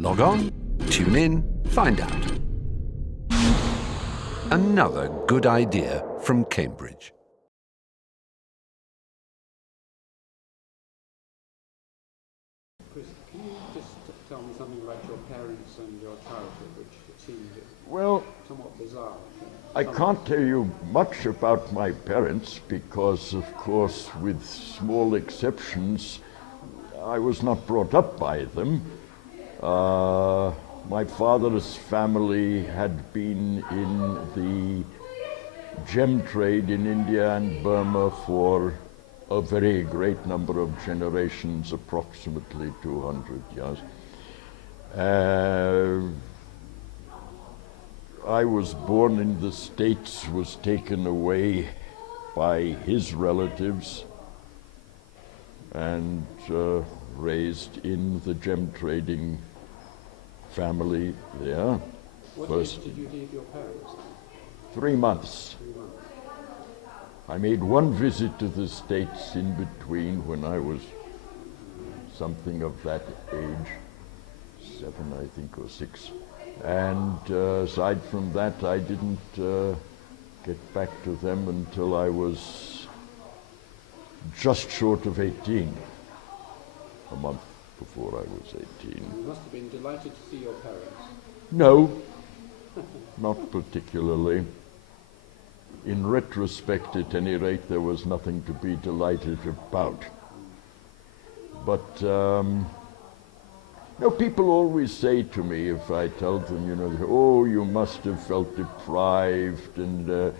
Log on, tune in, find out. Another good idea from Cambridge. Chris, can you just tell me something about your parents and your childhood, which seemed somewhat bizarre? I can't tell you much about my parents because, of course, with small exceptions, I was not brought up by them. My father's family had been in the gem trade in India and Burma for a very great number of generations, approximately 200 years. I was born in the States, was taken away by his relatives and raised in the gem trading family there. What age did you leave your parents? 3 months. 3 months. I made one visit to the States in between when I was something of that age, 7, I think, or 6. And aside from that, I didn't get back to them until I was just short of 18, a month before I was 18. You must have been delighted to see your parents. No, not particularly. In retrospect, at any rate, there was nothing to be delighted about. But people always say to me, if I tell them, oh, you must have felt deprived and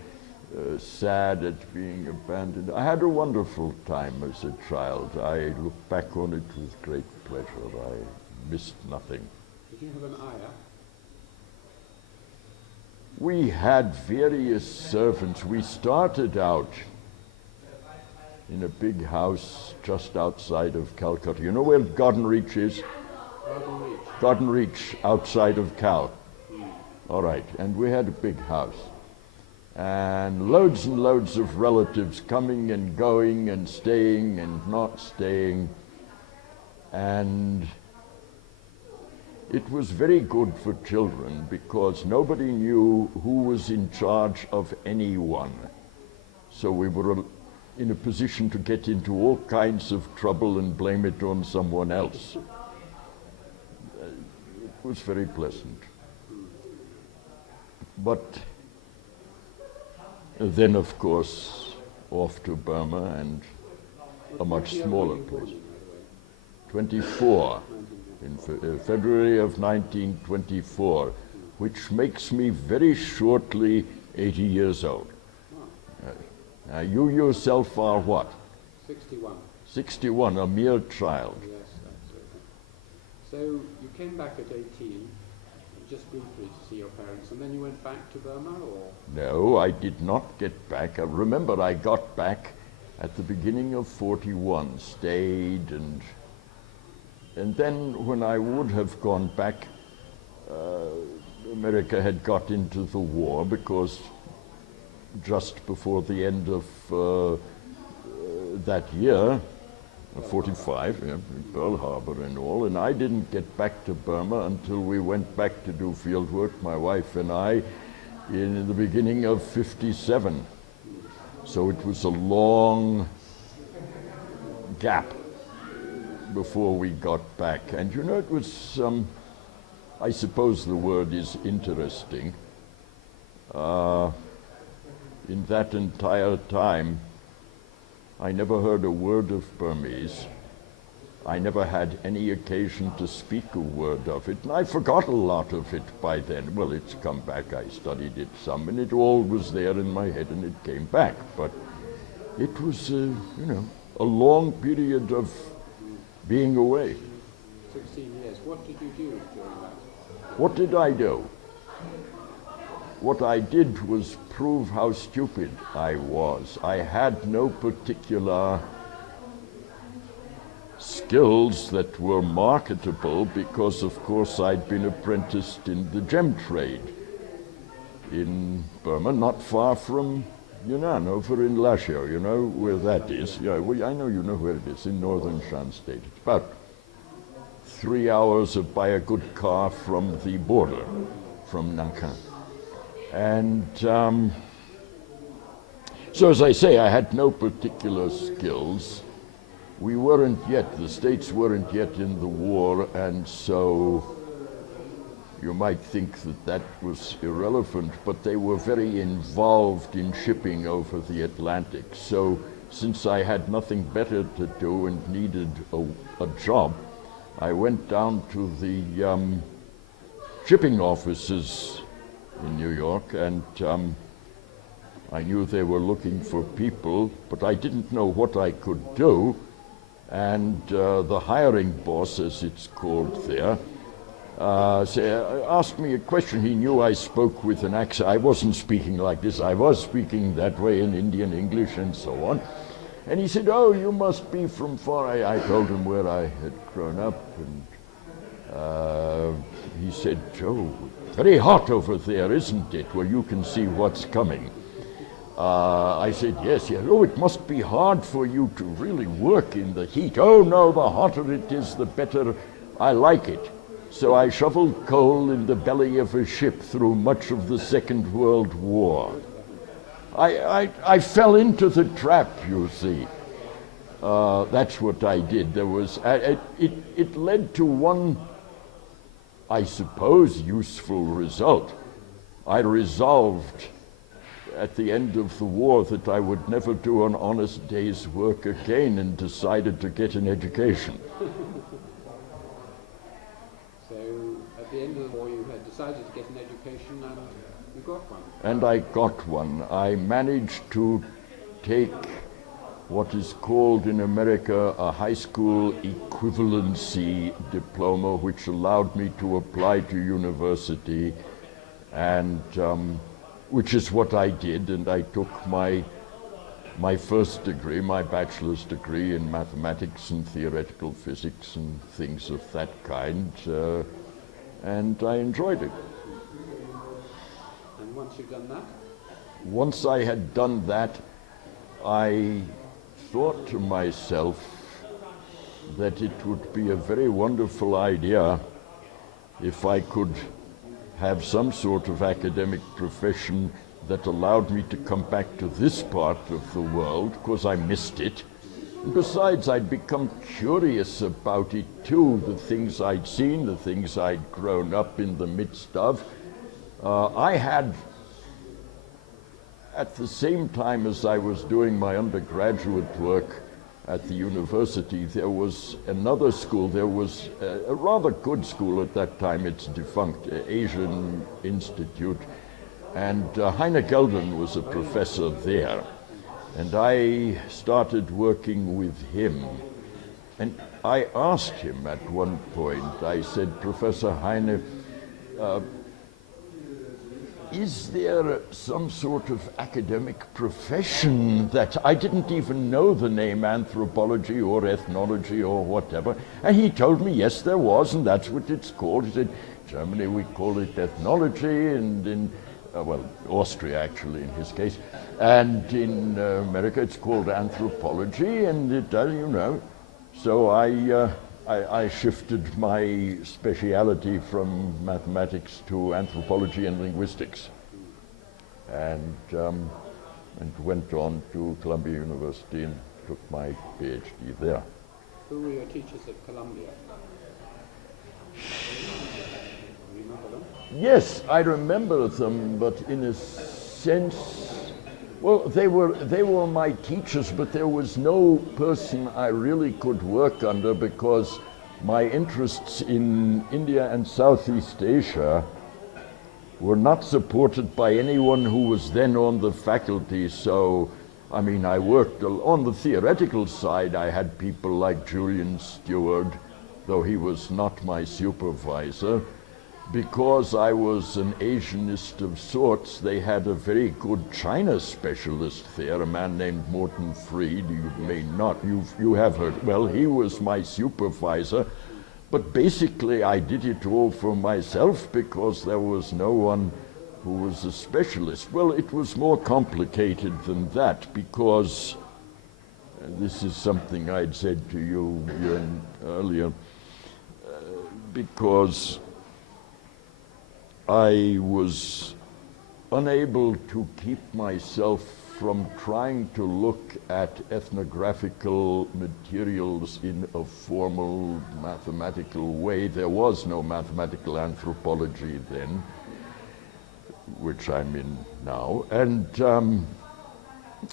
sad at being abandoned. I had a wonderful time as a child. I look back on it with great pleasure. I missed nothing. Did you have an ayah? We had various servants. We started out in a big house just outside of Calcutta. You know where Garden Reach is? Garden Reach. Garden Reach, outside of Cal. All right, and we had a big house. And loads of relatives coming and going and staying and not staying. And it was very good for children because nobody knew who was in charge of anyone. So we were in a position to get into all kinds of trouble and blame it on someone else. It was very pleasant. But then, of course, off to Burma and a much smaller place. 24, in February of 1924, which makes me very shortly 80 years old. Now, you yourself are what? 61. 61, a mere child. Yes, absolutely. So you came back at 18, just briefly to see your parents, and then you went back to Burma, or? No, I did not get back. I remember I got back at the beginning of 41, stayed, and then when I would have gone back, America had got into the war because just before the end of that year, 45, Pearl Harbor and all, and I didn't get back to Burma until we went back to do field work, my wife and I, in the beginning of 57. So it was a long gap before we got back. And it was, I suppose the word is interesting. In that entire time, I never heard a word of Burmese. I never had any occasion to speak a word of it, and I forgot a lot of it by then. Well, it's come back. I studied it some, and it all was there in my head, and it came back. But it was, a long period of being away. 16 years. What did you do during that? What did I do? What I did was prove how stupid I was. I had no particular skills that were marketable because, of course, I'd been apprenticed in the gem trade in Burma, not far from Yunnan, over in Lashio, where that is. Yeah, I know you know where it is, in northern Shan State. It's about 3 hours by a good car from the border, from Nankin. And so as I say, I had no particular skills. We weren't yet, the States weren't yet in the war, and so you might think that that was irrelevant, but they were very involved in shipping over the Atlantic. So since I had nothing better to do and needed a job, I went down to the shipping offices in New York, and I knew they were looking for people, but I didn't know what I could do. And the hiring boss, as it's called there, asked me a question. He knew I spoke with an accent. I wasn't speaking like this. I was speaking that way in Indian English and so on. And he said, "Oh, you must be from far." I told him where I had grown up, and he said, "Oh, very hot over there, isn't it? Well, you can see what's coming." I said, yes. "Oh, it must be hard for you to really work in the heat." "Oh, no, the hotter it is, the better I like it." So I shoveled coal in the belly of a ship through much of the Second World War. I fell into the trap, you see. That's what I did. There was, it led to one, I suppose, useful result. I resolved at the end of the war that I would never do an honest day's work again, and decided to get an education. So at the end of the war you had decided to get an education, and you got one. And I got one. I managed to take what is called in America a high school equivalency diploma, which allowed me to apply to university, and which is what I did. And I took my first degree, my bachelor's degree in mathematics and theoretical physics and things of that kind, and I enjoyed it. And once you'd done that? Once I had done that, I thought to myself that it would be a very wonderful idea if I could have some sort of academic profession that allowed me to come back to this part of the world, because I missed it. And besides, I'd become curious about it too, the things I'd seen, the things I'd grown up in the midst of. I had, at the same time as I was doing my undergraduate work at the university, there was another school. There was a rather good school at that time. It's defunct, Asian Institute. And Heine Gelden was a professor there. And I started working with him. And I asked him at one point, I said, "Professor Heine, is there some sort of academic profession that," I didn't even know the name anthropology or ethnology or whatever, and he told me yes there was, and that's what it's called. He said, "Germany we call it ethnology, and in well, Austria actually in his case, and in America it's called anthropology, and it does, you know." So I shifted my speciality from mathematics to anthropology and linguistics, and went on to Columbia University and took my PhD there. Who were your teachers at Columbia? Do you remember them? Yes, I remember them, but in a sense, well, they were my teachers, but there was no person I really could work under, because my interests in India and Southeast Asia were not supported by anyone who was then on the faculty. So, I mean, I worked on the theoretical side. I had people like Julian Stewart, though he was not my supervisor. Because I was an Asianist of sorts, they had a very good China specialist there, a man named Morton Freed. You may not, you have heard. Well, he was my supervisor, but basically I did it all for myself because there was no one who was a specialist. Well, it was more complicated than that, because this is something I'd said to you, Ewan, earlier. because I was unable to keep myself from trying to look at ethnographical materials in a formal mathematical way. There was no mathematical anthropology then, which I'm in now, and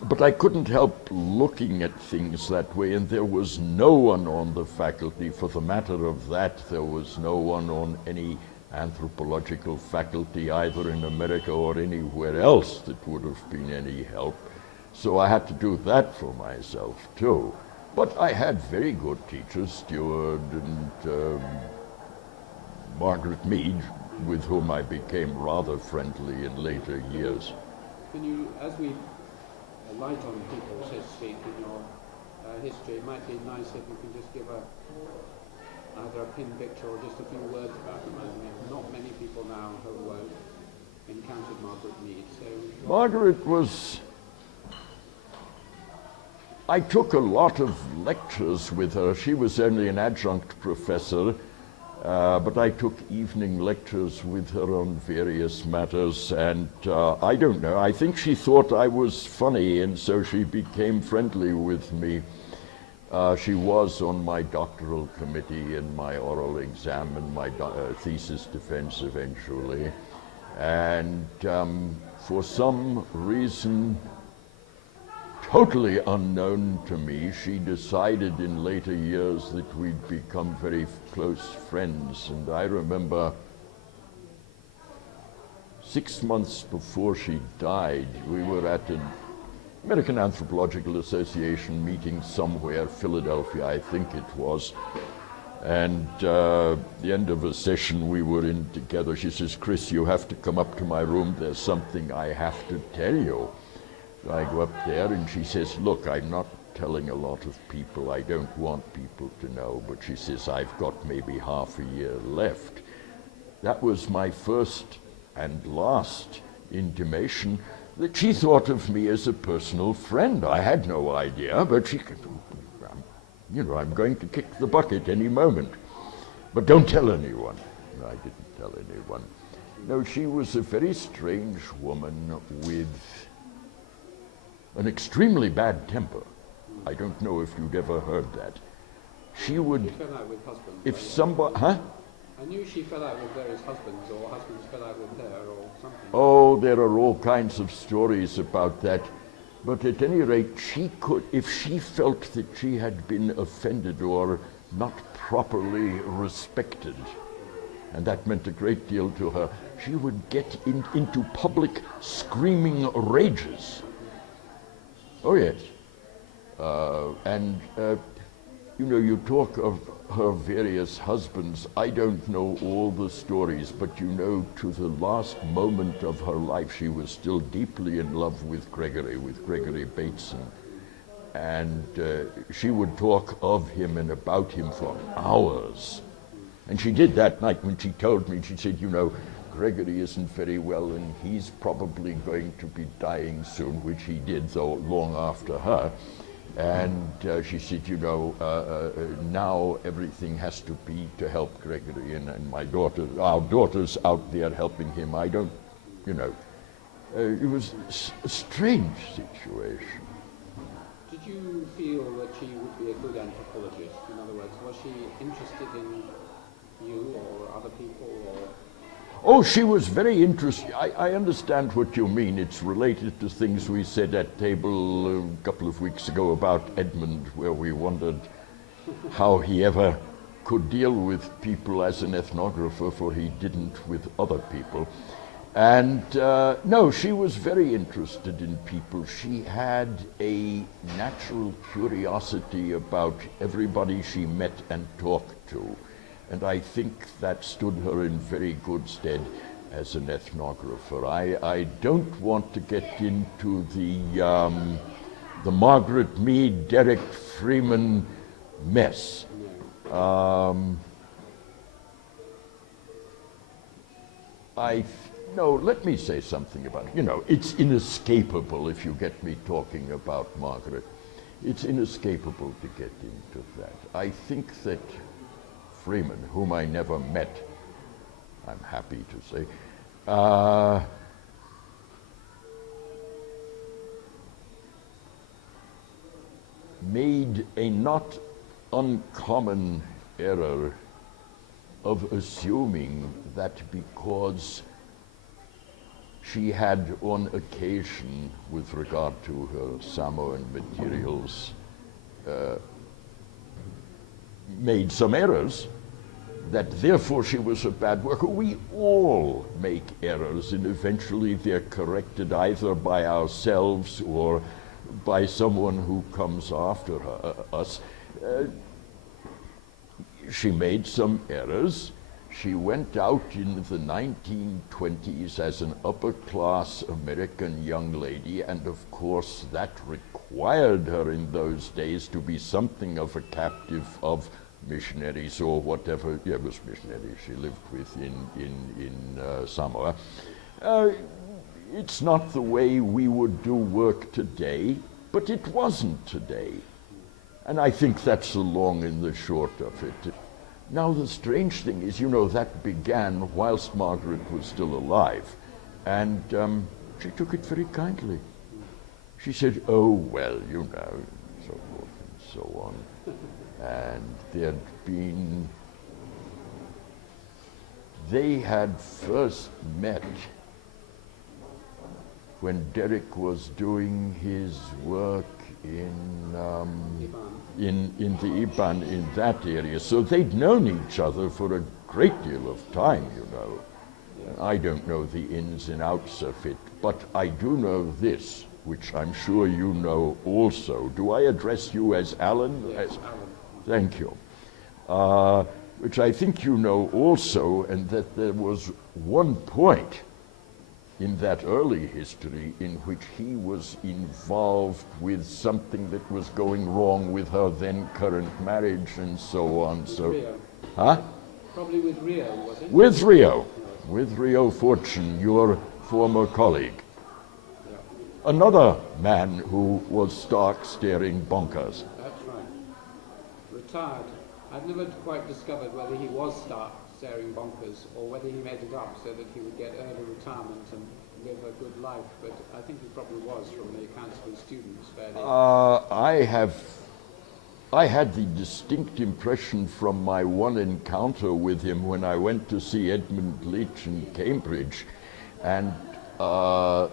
but I couldn't help looking at things that way, and there was no one on the faculty. For the matter of that, there was no one on any anthropological faculty either in America or anywhere else that would have been any help. So I had to do that for myself too. But I had very good teachers, Stewart and Margaret Mead, with whom I became rather friendly in later years. Can you, as we light on people, so to speak, in your history, it might be nice if you can just give either a pin picture or just a few words about them. I mean, not many people now have encountered Margaret Mead. So Margaret was... I took a lot of lectures with her. She was only an adjunct professor, but I took evening lectures with her on various matters, and I don't know, I think she thought I was funny, and so she became friendly with me. She was on my doctoral committee in my oral exam and my thesis defense eventually. And for some reason totally unknown to me, she decided in later years that we'd become very close friends. And I remember 6 months before she died, we were at an American Anthropological Association meeting somewhere, Philadelphia, I think it was. And the end of a session we were in together, she says, "Chris, you have to come up to my room. There's something I have to tell you." So I go up there and she says, "Look, I'm not telling a lot of people. I don't want people to know." But she says, "I've got maybe half a year left." That was my first and last intimation that she thought of me as a personal friend. I had no idea, but she could, you know, I'm going to kick the bucket any moment. But don't tell anyone. No, I didn't tell anyone. No, she was a very strange woman with an extremely bad temper. I don't know if you'd ever heard that. She would, she fell out with husbands, if somebody, huh? I knew she fell out with various husbands, or husbands fell out with her, or something. Oh, there are all kinds of stories about that. But at any rate, she could, if she felt that she had been offended or not properly respected, and that meant a great deal to her, she would get into public screaming rages. Oh, yes. You know, you talk of her various husbands. I don't know all the stories, but you know, to the last moment of her life, she was still deeply in love with Gregory Bateson. And she would talk of him and about him for hours. And she did that night when she told me, she said, "You know, Gregory isn't very well and he's probably going to be dying soon," which he did, though long after her. And she said, "You know, now everything has to be to help Gregory, and our daughter's out there helping him. I don't, you know." It was a strange situation. Did you feel that she would be a good anthropologist? In other words, was she interested in you or other people, or? Oh, she was very interested. I understand what you mean. It's related to things we said at table a couple of weeks ago about Edmund, where we wondered how he ever could deal with people as an ethnographer, for he didn't with other people. And no, she was very interested in people. She had a natural curiosity about everybody she met and talked to. And I think that stood her in very good stead as an ethnographer. I don't want to get into the Margaret Mead, Derek Freeman mess. No, let me say something about it. You know, it's inescapable if you get me talking about Margaret. It's inescapable to get into that. I think that Freeman, whom I never met, I'm happy to say, made a not uncommon error of assuming that because she had on occasion, with regard to her Samoan materials, made some errors, that therefore she was a bad worker. We all make errors, and eventually they're corrected either by ourselves or by someone who comes after us. She made some errors. She went out in the 1920s as an upper-class American young lady, and of course that required her in those days to be something of a captive of missionaries or whatever. Yeah, it was missionaries she lived with in Samoa. It's not the way we would do work today, but it wasn't today. And I think that's the long and the short of it. Now the strange thing is, you know, that began whilst Margaret was still alive, and she took it very kindly. She said, oh, well, you know, so forth and so on. And there'd been, they had first met when Derek was doing his work in the Iban, in that area. So they'd known each other for a great deal of time, you know. I don't know the ins and outs of it, but I do know this, which I'm sure you know also. Do I address you as Alan? Yes, Alan. Thank you. Which I think you know also, and that there was one point in that early history in which he was involved with something that was going wrong with her then current marriage and so on. With so, Rio. Huh? Probably with Rio, was it? With Rio. With Rio Fortune, your former colleague. Yeah. Another man who was stark staring bonkers. That's right. Retired. I've never quite discovered whether he was stark staring bonkers or whether he made it up so that he would get early retirement and live a good life, but I think he probably was, from the accounts of his students, fairly. I had the distinct impression from my one encounter with him when I went to see Edmund Leach in Cambridge, and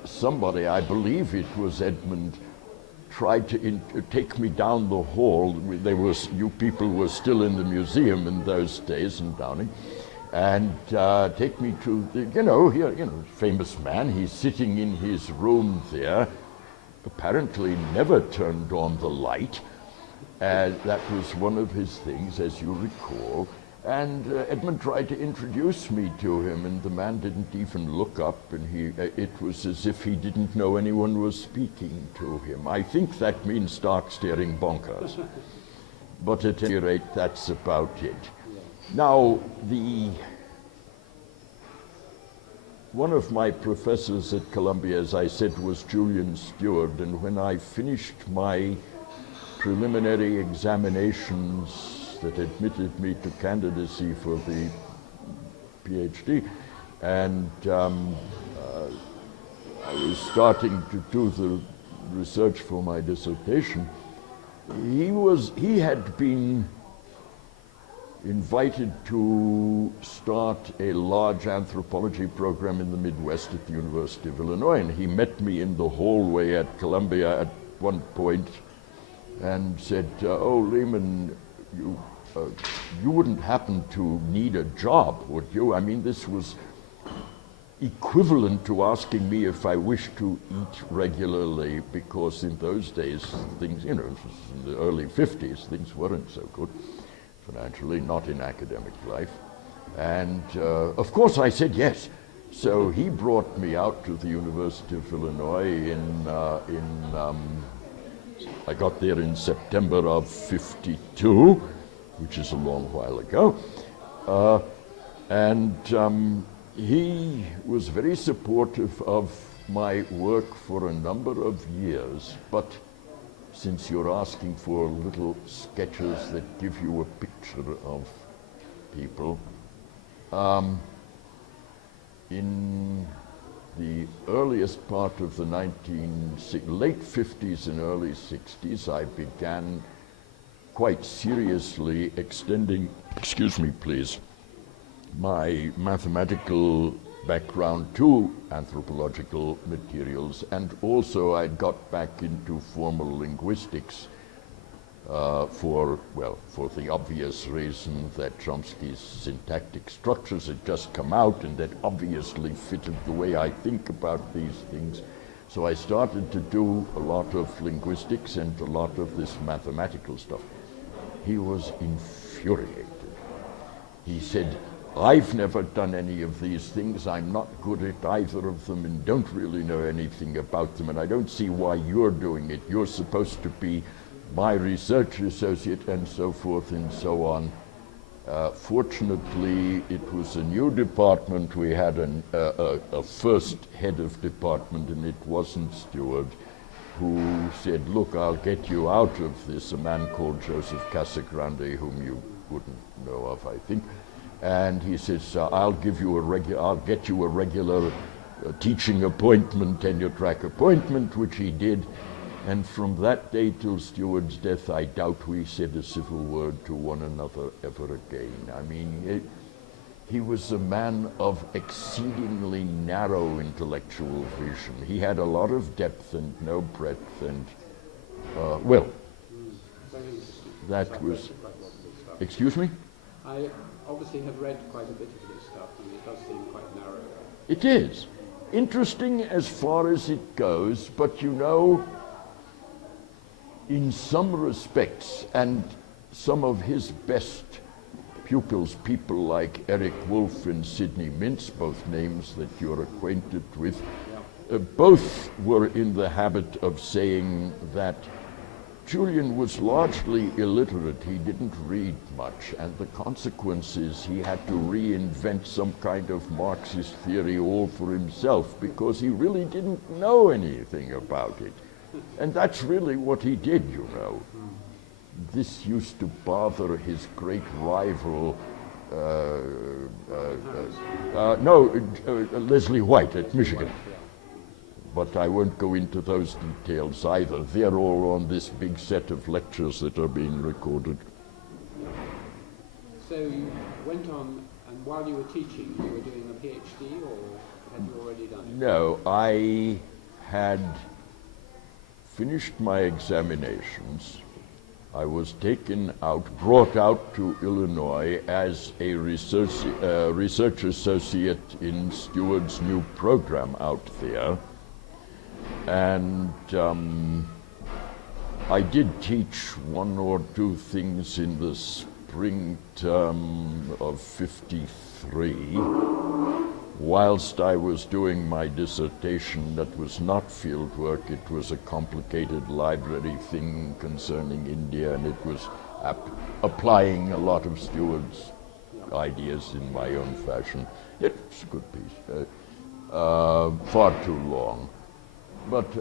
somebody, I believe it was Edmund, tried to take me down the hall. You people were still in the museum in those days in Downing, and take me to the, famous man. He's sitting in his room there, apparently never turned on the light. That was one of his things, as you recall. And Edmund tried to introduce me to him, and the man didn't even look up, and it was as if he didn't know anyone was speaking to him. I think that means stark staring bonkers. But at any rate, that's about it. Now, one of my professors at Columbia, as I said, was Julian Stewart, and when I finished my preliminary examinations that admitted me to candidacy for the PhD, and I was starting to do the research for my dissertation. He had been invited to start a large anthropology program in the Midwest at the University of Illinois, and he met me in the hallway at Columbia at one point and said, oh, Lehman, you wouldn't happen to need a job, would you? I mean, this was equivalent to asking me if I wished to eat regularly, because in those days, things, in the early 50s, things weren't so good financially, not in academic life. And of course I said yes. So he brought me out to the University of Illinois I got there in September of '52, which is a long while ago. He was very supportive of my work for a number of years, but since you're asking for little sketches that give you a picture of people. In the earliest part of the late 50s and early 60s, I began quite seriously extending, excuse me please, my mathematical background to anthropological materials, and also I got back into formal linguistics for the obvious reason that Chomsky's syntactic structures had just come out and that obviously fitted the way I think about these things. So I started to do a lot of linguistics and a lot of this mathematical stuff. He was infuriated. He said, I've never done any of these things, I'm not good at either of them and don't really know anything about them, and I don't see why you're doing it. You're supposed to be my research associate, and so forth and so on. Fortunately, it was a new department. We had a first head of department, and it wasn't Stewart, who said, look, I'll get you out of this, a man called Joseph Casagrande, whom you wouldn't know of, I think. And he says, I'll get you a regular teaching appointment, tenure track appointment, which he did. And from that day till Stewart's death, I doubt we said a civil word to one another ever again. I mean, he was a man of exceedingly narrow intellectual vision. He had a lot of depth and no breadth, and, that was, excuse me? I obviously have read quite a bit of this stuff, and it does seem quite narrow. It is. Interesting as far as it goes, but you know, in some respects, and some of his best pupils, people like Eric Wolf and Sidney Mintz, both names that you're acquainted with, both were in the habit of saying that Julian was largely illiterate. He didn't read much, and the consequence is he had to reinvent some kind of Marxist theory all for himself because he really didn't know anything about it. And that's really what he did, you know. This used to bother his great rival, Leslie White at Michigan. But I won't go into those details either. They're all on this big set of lectures that are being recorded. So you went on, and while you were teaching, you were doing a PhD, or had you already done it? No, I had finished my examinations. I was brought out to Illinois as a research associate in Stewart's new program out there. And I did teach one or two things in the spring term of '53, whilst I was doing my dissertation that was not field work. It was a complicated library thing concerning India, and it was applying a lot of Stewart's ideas in my own fashion. It's a good piece, far too long. But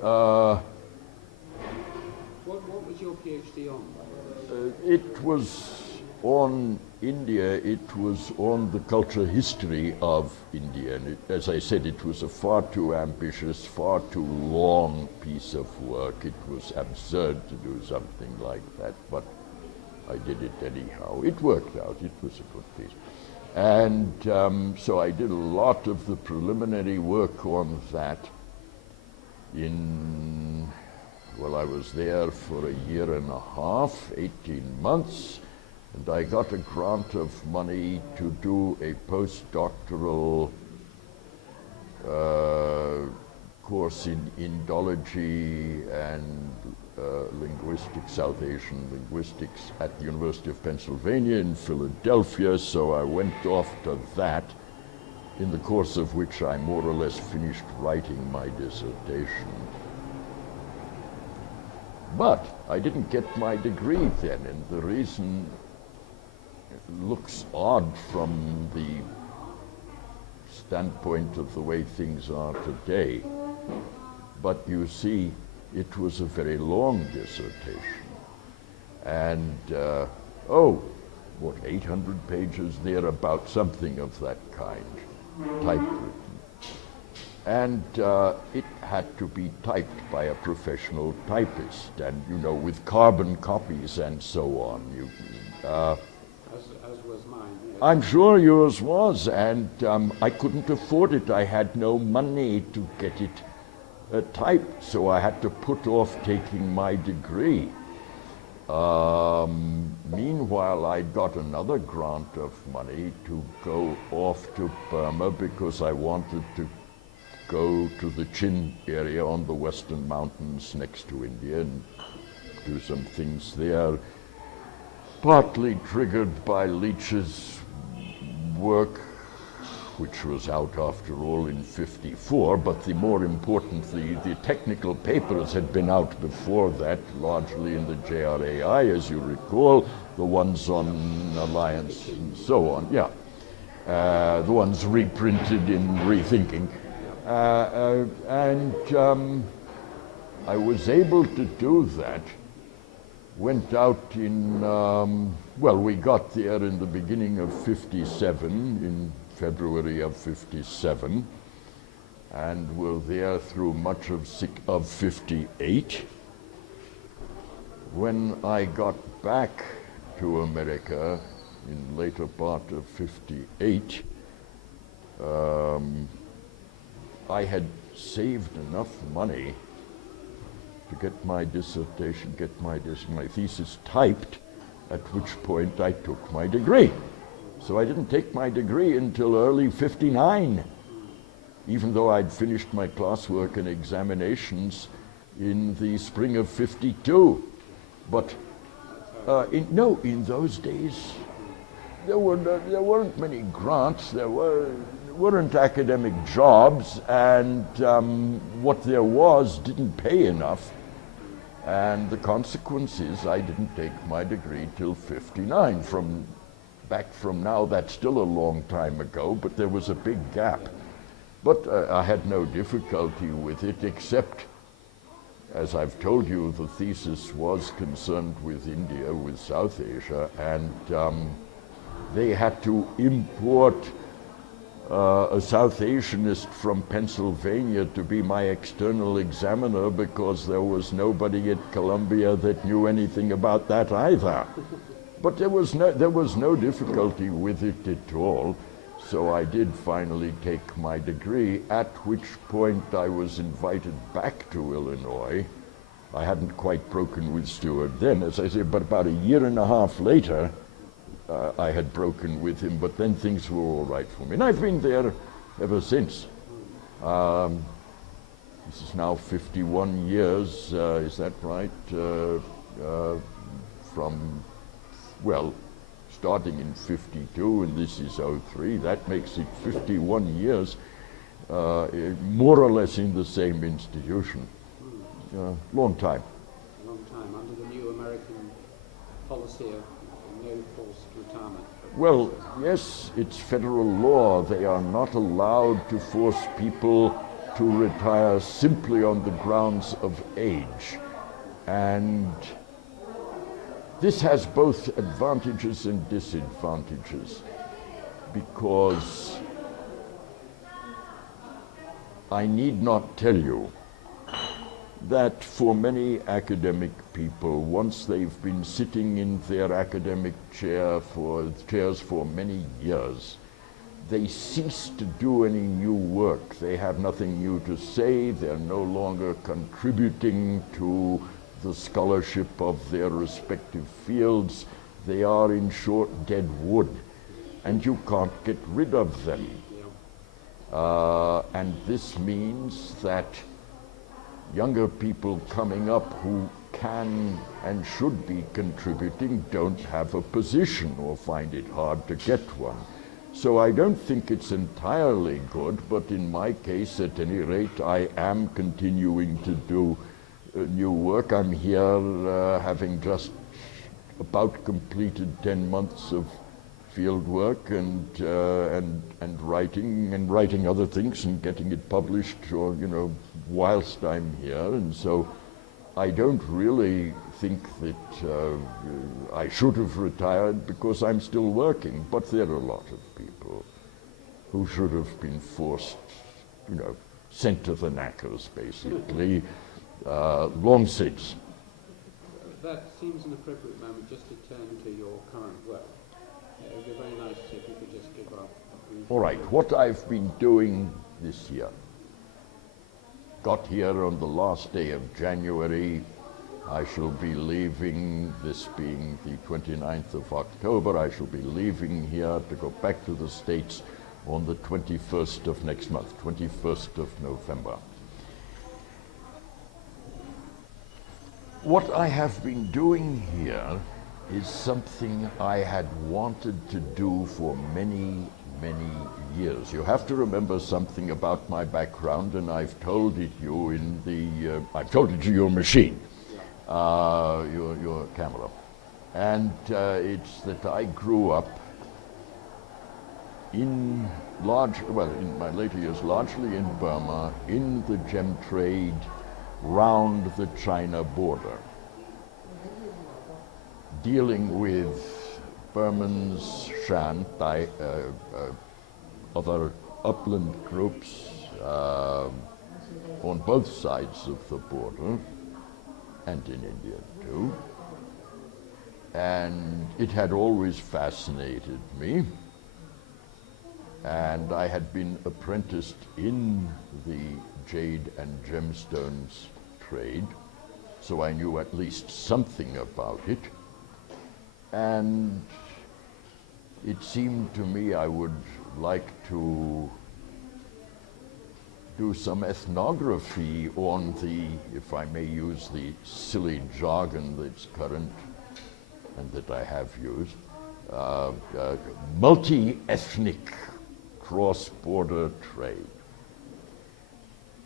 what was your PhD on? it was on India. It was on the cultural history of India, and as I said, it was a far too ambitious, far too long piece of work. It was absurd to do something like that, but I did it anyhow. It worked out. It was a good piece. And so I did a lot of the preliminary work on that. I was there for a year and a half, 18 months, and I got a grant of money to do a postdoctoral course in Indology and linguistics, South Asian linguistics at the University of Pennsylvania in Philadelphia, so I went off to that, in the course of which I more or less finished writing my dissertation. But I didn't get my degree then, and the reason looks odd from the standpoint of the way things are today. But you see, it was a very long dissertation. And, what, 800 pages there, about something of that kind, typewritten. And it had to be typed by a professional typist, and you know, with carbon copies and so on. As was mine. Yes. I'm sure yours was, and I couldn't afford it. I had no money to get it typed, so I had to put off taking my degree. Meanwhile, I got another grant of money to go off to Burma because I wanted to go to the Kachin area on the western mountains next to India and do some things there, partly triggered by Leach's work, which was out after all in '54, but the more important, the technical papers had been out before that, largely in the JRAI, as you recall, the ones on Alliance and so on, yeah. The ones reprinted in Rethinking. I was able to do that. Went out in, well, we got there in the beginning of '57, in February of '57, and were there through much of '58. When I got back to America in later part of '58, I had saved enough money to get my dissertation, my thesis typed, at which point I took my degree. So I didn't take my degree until early '59, even though I'd finished my classwork and examinations in the spring of '52. But in those days, there weren't many grants, there weren't academic jobs, and what there was didn't pay enough. And the consequence is I didn't take my degree till '59. Back from now, that's still a long time ago, but there was a big gap. But I had no difficulty with it, except, as I've told you, the thesis was concerned with India, with South Asia, and they had to import a South Asianist from Pennsylvania to be my external examiner because there was nobody at Columbia that knew anything about that either. But there was no difficulty with it at all. So I did finally take my degree, at which point I was invited back to Illinois. I hadn't quite broken with Stewart then, as I say, but about a year and a half later, I had broken with him, but then things were all right for me. And I've been there ever since. This is now 51 years, is that right? From, well, starting in '52, and this is '03, that makes it 51 years, more or less in the same institution. Long time. A long time, under the new American policy of no forced retirement. Well, yes, it's federal law. They are not allowed to force people to retire simply on the grounds of age. And this has both advantages and disadvantages, because I need not tell you that for many academic people, once they've been sitting in their academic chairs for many years, they cease to do any new work. They have nothing new to say. They're no longer contributing to the scholarship of their respective fields. They are, in short, dead wood, and you can't get rid of them. And this means that younger people coming up who can and should be contributing don't have a position or find it hard to get one. So I don't think it's entirely good, but in my case, at any rate, I am continuing to do new work. I'm here having just about completed 10 months of field work and writing other things and getting it published, or whilst I'm here. And so I don't really think that I should have retired because I'm still working, but there are a lot of people who should have been forced, sent to the knackers, basically, long since. That seems an appropriate moment just to turn to your current work. It would be very nice if you could just give a brief. All right, what I've been doing this year. Got here on the last day of January. I shall be leaving, this being the 29th of October, I shall be leaving here to go back to the States on the 21st of next month, 21st of November. What I have been doing here is something I had wanted to do for many, many years. You have to remember something about my background, and I've told it you in the, I've told it to your machine, your camera. And it's that I grew up in my later years, largely in Burma, in the gem trade, round the China border, dealing with Burmans, Shan, other upland groups on both sides of the border, and in India too. And it had always fascinated me. And I had been apprenticed in the jade and gemstones trade, so I knew at least something about it. And it seemed to me I would like to do some ethnography on the, if I may use the silly jargon that's current and that I have used, multi-ethnic cross-border trade.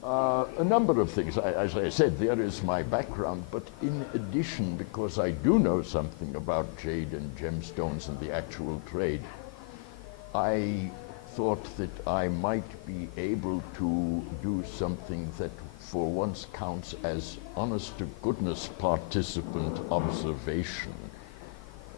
A number of things. As I said, there is my background, but in addition, because I do know something about jade and gemstones and the actual trade, I thought that I might be able to do something that for once counts as honest-to-goodness participant observation.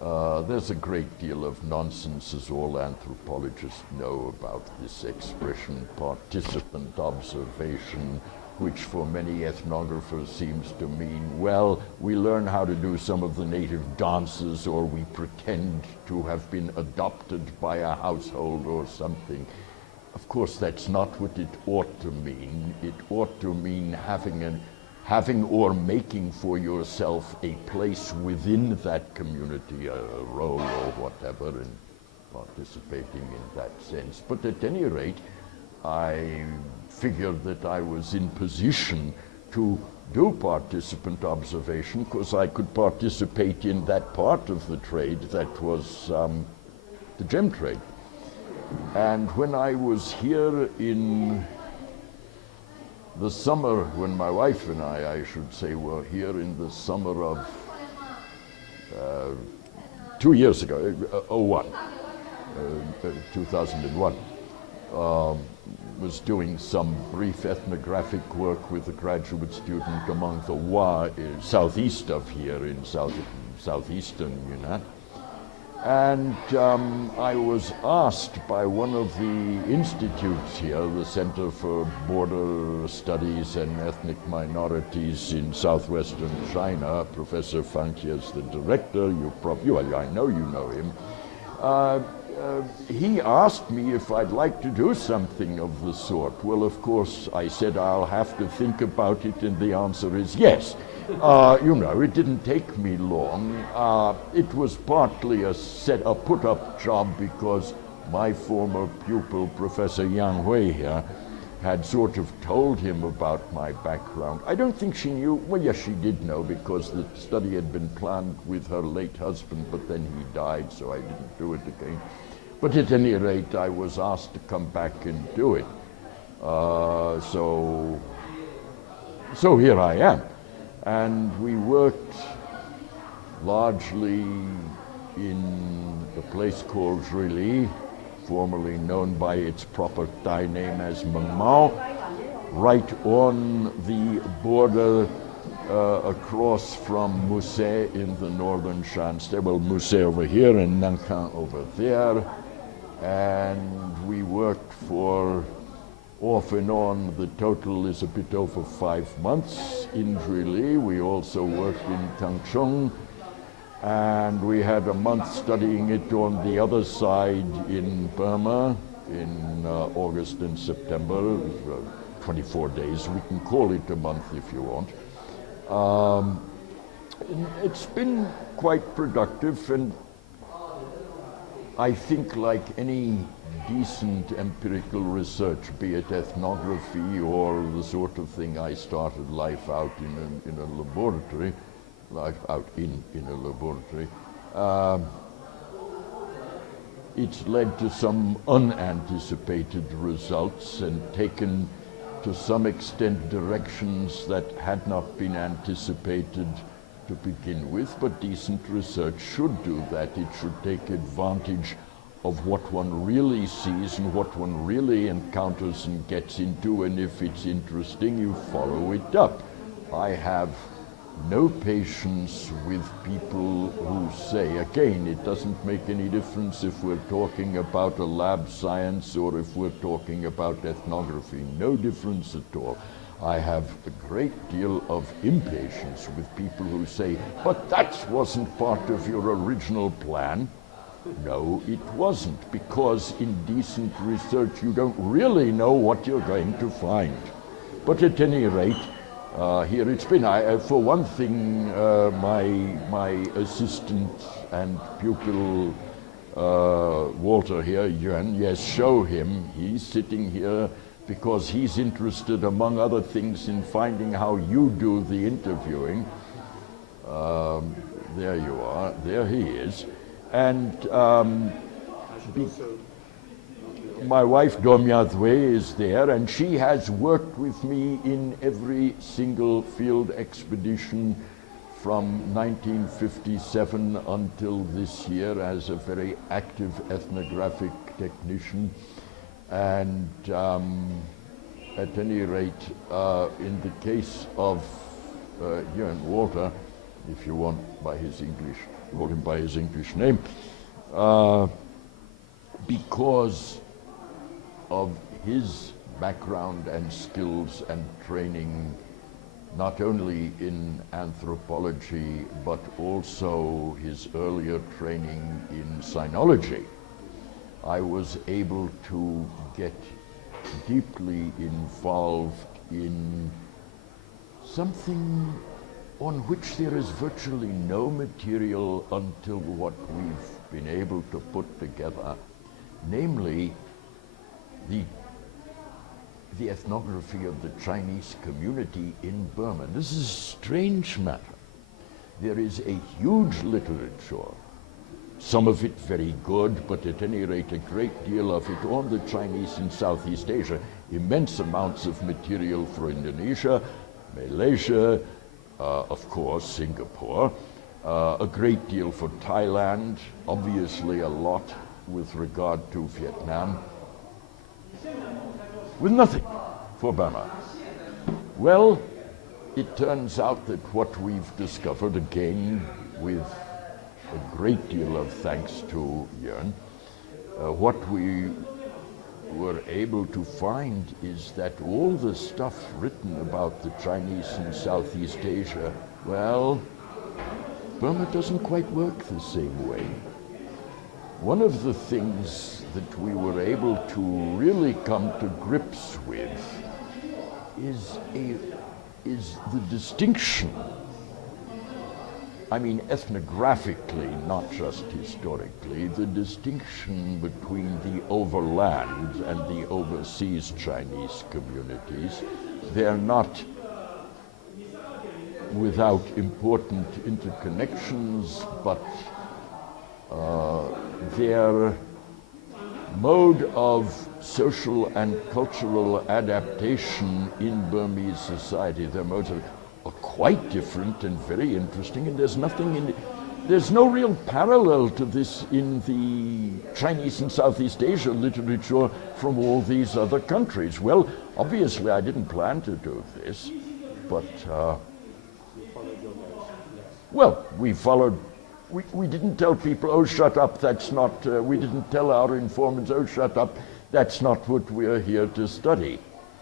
There's a great deal of nonsense, as all anthropologists know, about this expression, participant observation, which for many ethnographers seems to mean, well, we learn how to do some of the native dances, or we pretend to have been adopted by a household or something. Of course, that's not what it ought to mean. It ought to mean having or making for yourself a place within that community, a role or whatever, and participating in that sense. But at any rate, I figured that I was in position to do participant observation because I could participate in that part of the trade that was the gem trade. And when I was here in the summer, when my wife and I should say, were here in the summer of 2 years ago, 2001, was doing some brief ethnographic work with a graduate student among the Wa southeast of here in southeastern Yunnan. And I was asked by one of the institutes here, the Center for Border Studies and Ethnic Minorities in southwestern China, Professor Fang Jie is the director, I know you know him. He asked me if I'd like to do something of the sort. Well, of course, I said I'll have to think about it, and the answer is yes. It didn't take me long. It was partly a put-up job because my former pupil, Professor Yang Hui here, had sort of told him about my background. I don't think she knew. Well, yes, she did know because the study had been planned with her late husband, but then he died, so I didn't do it again. But at any rate, I was asked to come back and do it. So here I am. And we worked largely in a place called Zhuili, formerly known by its proper Thai name as Mengmao, right on the border across from Musée in the northern Shan State. Well, Musée over here and Nankin over there. And we worked for off and on, the total is a bit over 5 months in Zhuili. We also worked in Tangchung, and we had a month studying it on the other side in Burma in August and September. 24 days, we can call it a month if you want. It's been quite productive, and I think like any decent empirical research, be it ethnography or the sort of thing I started life out in a laboratory, it's led to some unanticipated results and taken to some extent directions that had not been anticipated to begin with, but decent research should do that. It should take advantage of what one really sees and what one really encounters and gets into, and if it's interesting, you follow it up. I have no patience with people who say, again, it doesn't make any difference if we're talking about a lab science or if we're talking about ethnography, no difference at all. I have a great deal of impatience with people who say, but that wasn't part of your original plan. No, it wasn't, because in decent research you don't really know what you're going to find. But at any rate, here it's been. For one thing, my assistant and pupil, Walter here, Yunnan, yes, show him. He's sitting here because he's interested, among other things, in finding how you do the interviewing. There you are. There he is. And my wife Domya Dwe is there, and she has worked with me in every single field expedition from 1957 until this year as a very active ethnographic technician. And at any rate, in the case of Walter, if you want by his English, call him by his English name, because of his background and skills and training, not only in anthropology, but also his earlier training in sinology, I was able to get deeply involved in something on which there is virtually no material until what we've been able to put together, namely the ethnography of the Chinese community in Burma. This is a strange matter. There is a huge literature, some of it very good, but at any rate a great deal of it on the Chinese in Southeast Asia, immense amounts of material for Indonesia, Malaysia, of course, Singapore, a great deal for Thailand, obviously a lot with regard to Vietnam, with nothing for Burma. Well, it turns out that what we've discovered, again with a great deal of thanks to Yunnan, what we were able to find is that all the stuff written about the Chinese in Southeast Asia, well, Burma doesn't quite work the same way. One of the things that we were able to really come to grips with is the distinction, I mean ethnographically, not just historically, the distinction between the overland and the overseas Chinese communities. They're not without important interconnections, but their mode of social and cultural adaptation in Burmese society, their modes are quite different and very interesting, and there's no real parallel to this in the Chinese and Southeast Asia literature from all these other countries. Well, obviously I didn't plan to do this, but Well, we followed, we didn't tell people, oh, shut up, that's not, we didn't tell our informants, oh, shut up, that's not what we're here to study.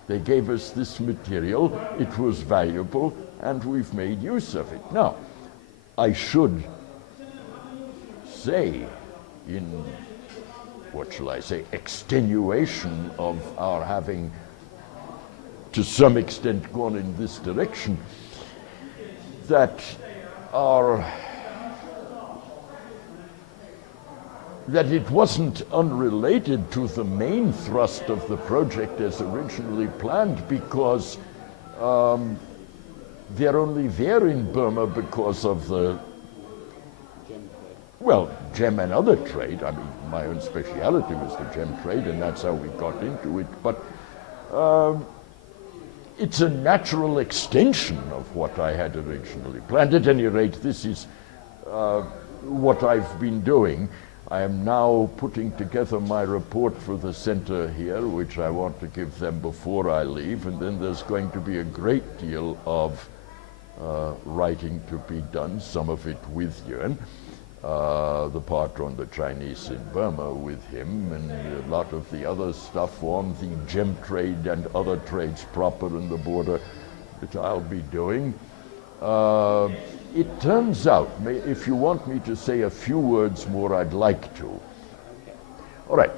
They gave us this material, it was valuable, and we've made use of it. Now, I should say, in, what shall I say, extenuation of our having to some extent gone in this direction, that it wasn't unrelated to the main thrust of the project as originally planned, because they're only there in Burma because of the, well, gem and other trade. I mean, my own speciality was the gem trade, and that's how we got into it. But it's a natural extension of what I had originally planned. At any rate, this is what I've been doing. I am now putting together my report for the center here, which I want to give them before I leave, and then there's going to be a great deal of writing to be done, some of it with Yunnan, the part on the Chinese in Burma with him, and a lot of the other stuff on the gem trade and other trades proper in the border that I'll be doing. It turns out, if you want me to say a few words more, I'd like to. All right.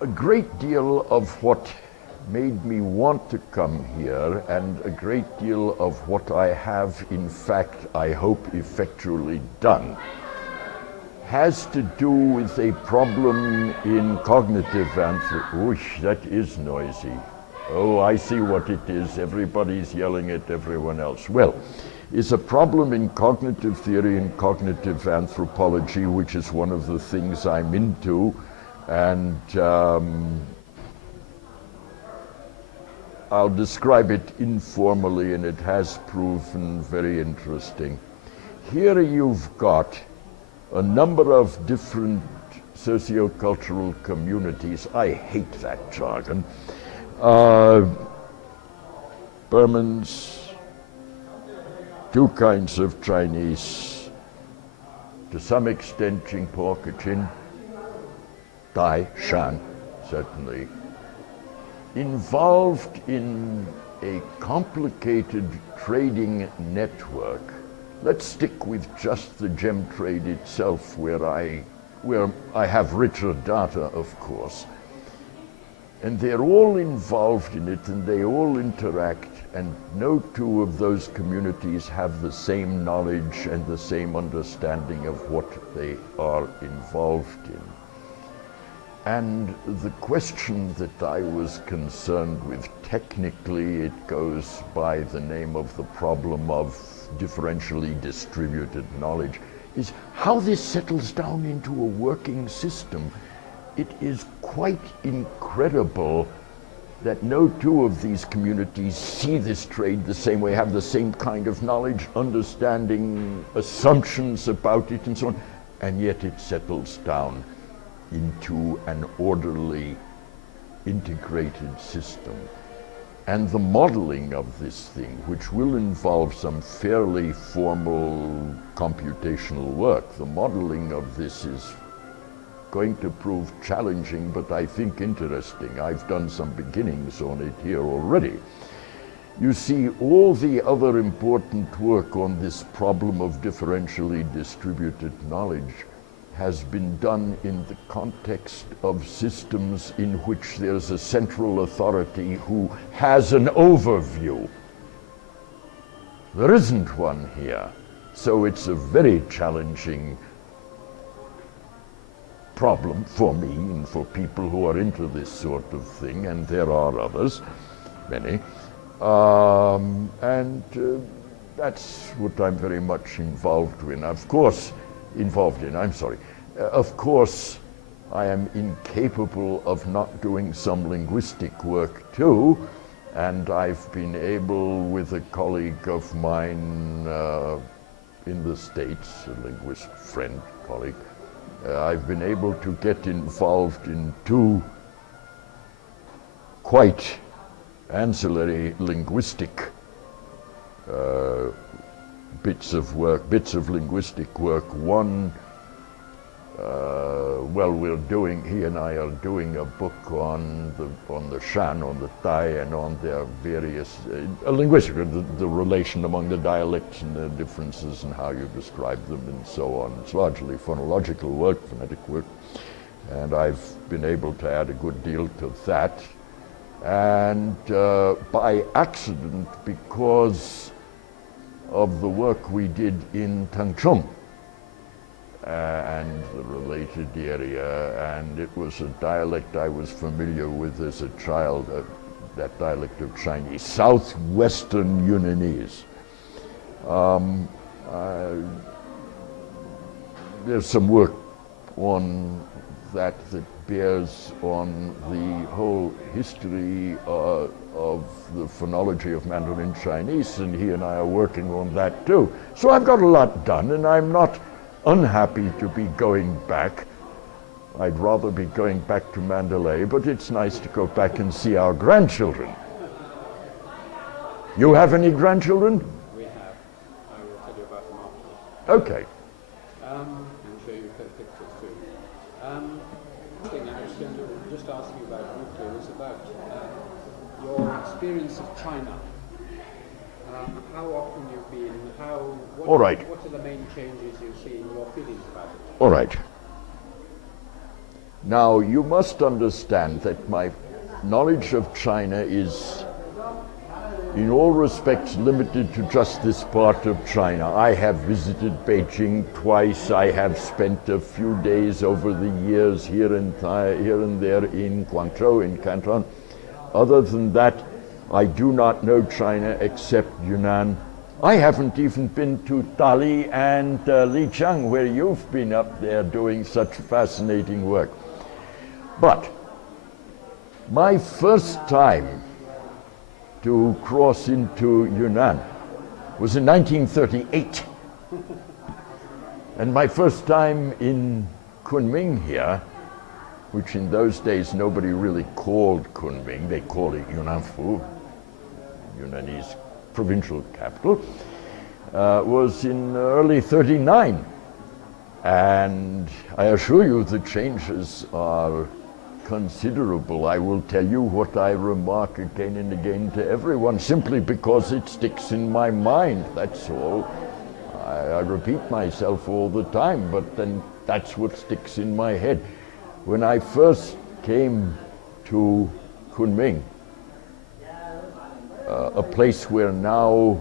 A great deal of what made me want to come here, and a great deal of what I have, in fact, I hope, effectually done, has to do with a problem in cognitive anthropology. That is noisy. Oh, I see what it is. Everybody's yelling at everyone else. Well, it's a problem in cognitive theory and cognitive anthropology, which is one of the things I'm into, and I'll describe it informally, and it has proven very interesting. Here you've got a number of different sociocultural communities. I hate that jargon. Burmans, two kinds of Chinese, to some extent Jingpo, Kachin, Thai, Shan, certainly, involved in a complicated trading network. Let's stick with just the gem trade itself, where I have richer data, of course. And they're all involved in it, and they all interact, and no two of those communities have the same knowledge and the same understanding of what they are involved in. And the question that I was concerned with, technically it goes by the name of the problem of differentially distributed knowledge, is how this settles down into a working system. It is quite incredible that no two of these communities see this trade the same way, have the same kind of knowledge, understanding, assumptions about it, and so on, and yet it settles down into an orderly, integrated system. And the modeling of this thing, which will involve some fairly formal computational work, the modeling of this is going to prove challenging, but I think interesting. I've done some beginnings on it here already. You see, all the other important work on this problem of differentially distributed knowledge has been done in the context of systems in which there's a central authority who has an overview. There isn't one here, so it's a very challenging problem for me and for people who are into this sort of thing, and there are others, many, and that's what I'm very much involved in. Of course, Of course, I am incapable of not doing some linguistic work too, and I've been able, with a colleague of mine in the States, a linguist friend, colleague, I've been able to get involved in two quite ancillary linguistic bits of work, bits of linguistic work. One, he and I are doing a book on the Shan, on the Thai, and on their various linguistic, the relation among the dialects and the differences and how you describe them and so on. It's largely phonological work, phonetic work, and I've been able to add a good deal to that. And by accident, because of the work we did in Tangchung and the related area, and it was a dialect I was familiar with as a child, that dialect of Chinese, southwestern Yunnanese. There's some work on that bears on the whole history of the phonology of Mandarin Chinese, and he and I are working on that too. So I've got a lot done, and I'm not unhappy to be going back. I'd rather be going back to Mandalay, but it's nice to go back and see our grandchildren. You have any grandchildren? We have. I will tell you about them afterwards. Okay. And show you pictures too. One thing I was going to just ask you about briefly was about your experience of China. How often you've been, All right. What are the main changes you see in your feelings about it? All right. Now, you must understand that my knowledge of China is, in all respects, limited to just this part of China. I have visited Beijing twice. I have spent a few days over the years here and there in Guangzhou, in Canton. Other than that, I do not know China except Yunnan. I haven't even been to Dali and Lijiang, where you've been up there doing such fascinating work. But my first time to cross into Yunnan was in 1938. And my first time in Kunming here, which in those days nobody really called Kunming, they called it Yunnanfu, Yunnanese provincial capital, was in early 39. And I assure you the changes are considerable. I will tell you what I remark again and again to everyone, simply because it sticks in my mind, that's all. I repeat myself all the time, but then that's what sticks in my head. When I first came to Kunming, a place where now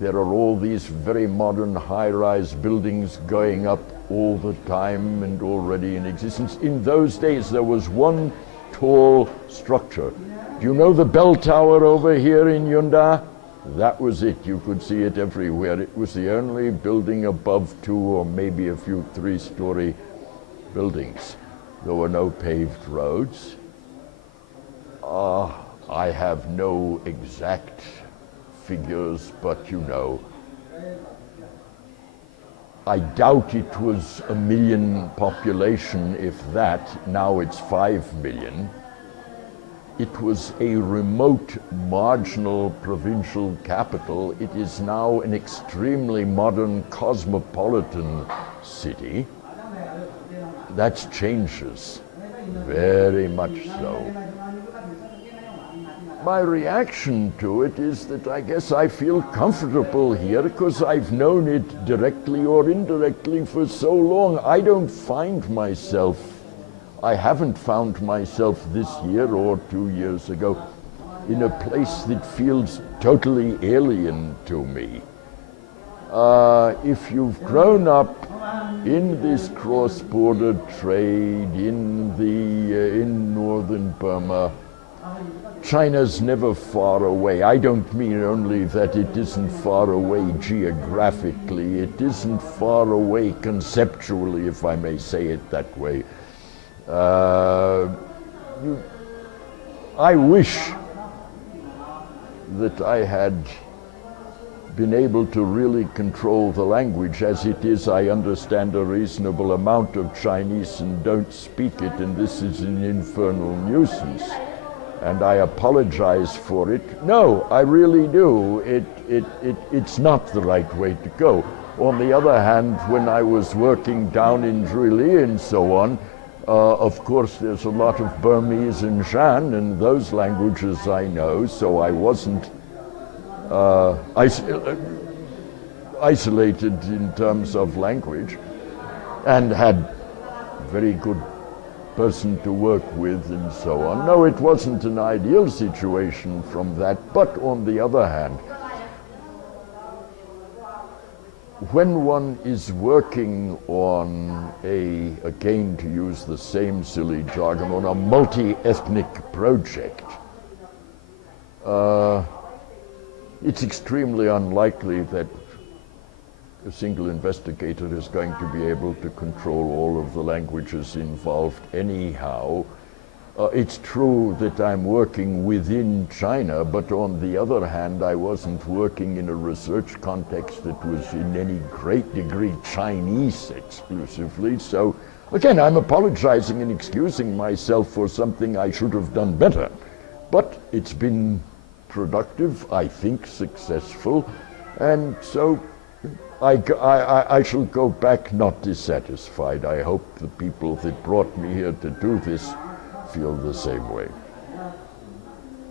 there are all these very modern high-rise buildings going up all the time and already in existence. In those days, there was one tall structure. Do you know the bell tower over here in Yunda? That was it. You could see it everywhere. It was the only building above 2 or maybe a few 3-story buildings. There were no paved roads. I have no exact figures, but you know, I doubt it was 1 million population, if that. Now it's 5 million. It was a remote, marginal provincial capital. It is now an extremely modern, cosmopolitan city. That changes, very much so. My reaction to it is that I guess I feel comfortable here because I've known it directly or indirectly for so long. I haven't found myself this year or 2 years ago in a place that feels totally alien to me. If you've grown up in this cross-border trade in northern Burma, China's never far away. I don't mean only that it isn't far away geographically, it isn't far away conceptually, if I may say it that way. I wish that I had been able to really control the language. As it is, I understand a reasonable amount of Chinese and don't speak it, and this is an infernal nuisance. and I apologize for it. No, I really do. It's not the right way to go. On the other hand, when I was working down in Drilly and so on, of course there's a lot of Burmese and Shan, and those languages I know, so I wasn't isolated in terms of language, and had very good person to work with and so on. No, it wasn't an ideal situation from that, but on the other hand, when one is working on again to use the same silly jargon, on a multi-ethnic project, it's extremely unlikely that a single investigator is going to be able to control all of the languages involved anyhow. It's true that I'm working within China, but on the other hand, I wasn't working in a research context that was in any great degree Chinese exclusively. So again, I'm apologizing and excusing myself for something I should have done better. But it's been productive, I think successful, and so I shall go back not dissatisfied. I hope the people that brought me here to do this feel the same way.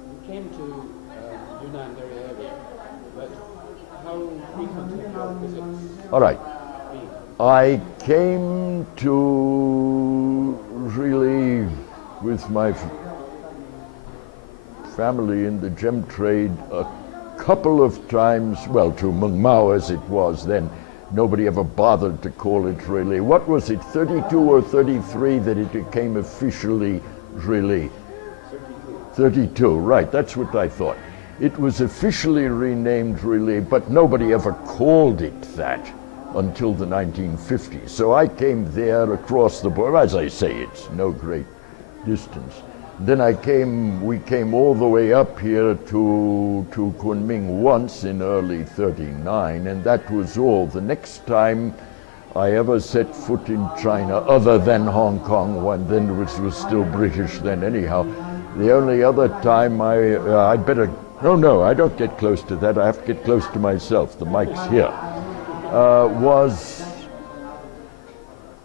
You came to Yunnan very early, but how frequently have your visits All right. been? I came to really with my family in the gem trade a couple of times, well, to Mung Mao as it was then. Nobody ever bothered to call it really. What was it, 32 or 33 that it became officially really? 32, right, that's what I thought. It was officially renamed really, but nobody ever called it that until the 1950s. So I came there across the border. As I say, it's no great distance. Then we came all the way up here to Kunming once in early 39, and that was all. The next time I ever set foot in China, other than Hong Kong, when then it was still British then anyhow, the only other time I'd better, no, I don't get close to that, I have to get close to myself, the mic's here, was,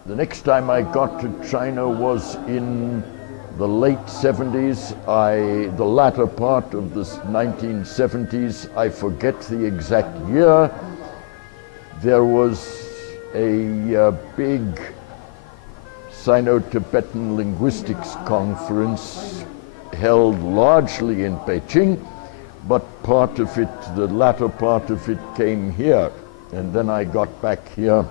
the next time I got to China was in the late 70s, the latter part of the 1970s, I forget the exact year, there was a big Sino-Tibetan linguistics conference held largely in Beijing, but part of it, the latter part of it came here. And then I got back here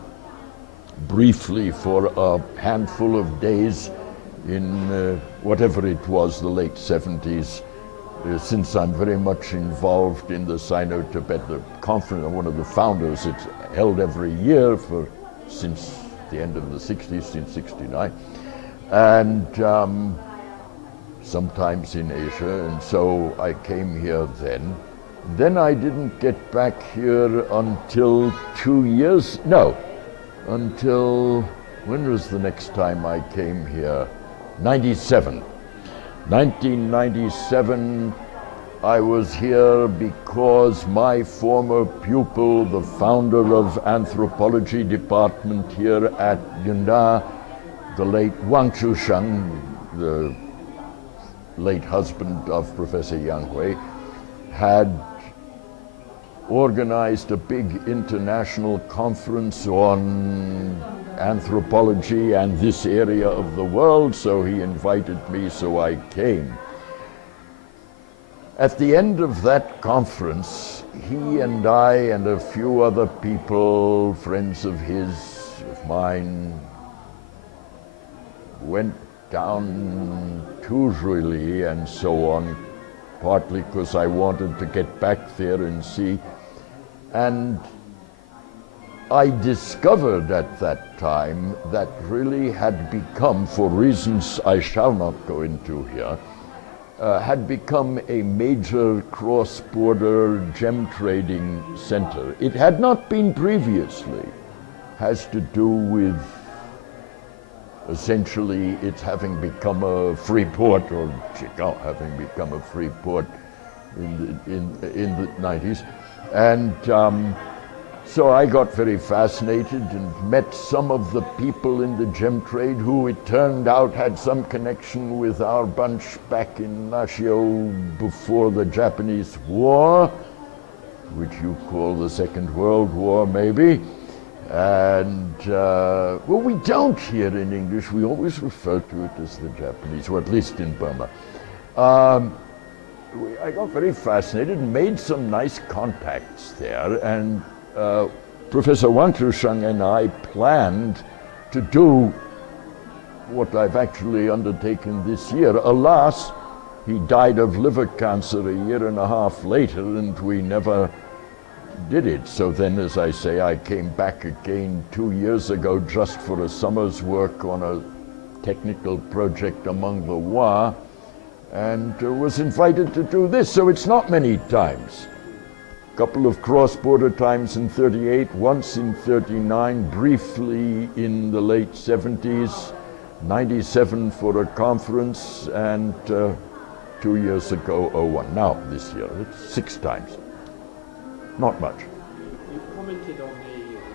briefly for a handful of days in whatever it was, the late 70s, since I'm very much involved in the Sino-Tibetan conference. I'm one of the founders. It's held every year since the end of the 60s, since 69, and sometimes in Asia, and so I came here then. Then I didn't get back here until 2 years, no, until, when was the next time I came here? 97. 1997, I was here because my former pupil, the founder of anthropology department here at Yunnan, the late Wang Chusheng, the late husband of Professor Yang Hui, had organized a big international conference on anthropology and this area of the world, so he invited me, so I came. At the end of that conference, he and I and a few other people, friends of his, of mine, went down to Zhuili and so on, partly because I wanted to get back there and see. And I discovered at that time that really had become, for reasons I shall not go into here, had become a major cross-border gem trading center. It had not been previously. Has to do with essentially it's having become a free port, or Chicago having become a free port in the 90s. And so I got very fascinated and met some of the people in the gem trade who it turned out had some connection with our bunch back in Nashio before the Japanese War, which you call the Second World War maybe. And, well, we don't here in English. We always refer to it as the Japanese, or at least in Burma. I got very fascinated and made some nice contacts there. And Professor Wang Trusheng and I planned to do what I've actually undertaken this year. Alas, he died of liver cancer a year and a half later, and we never did it. So then, as I say, I came back again 2 years ago just for a summer's work on a technical project among the Wa, and was invited to do this. So it's not many times. A couple of cross-border times in 38, once in 39, briefly in the late 70s, 97 for a conference, and 2 years ago, 01. Now, this year, it's 6 times. Not much. You commented on the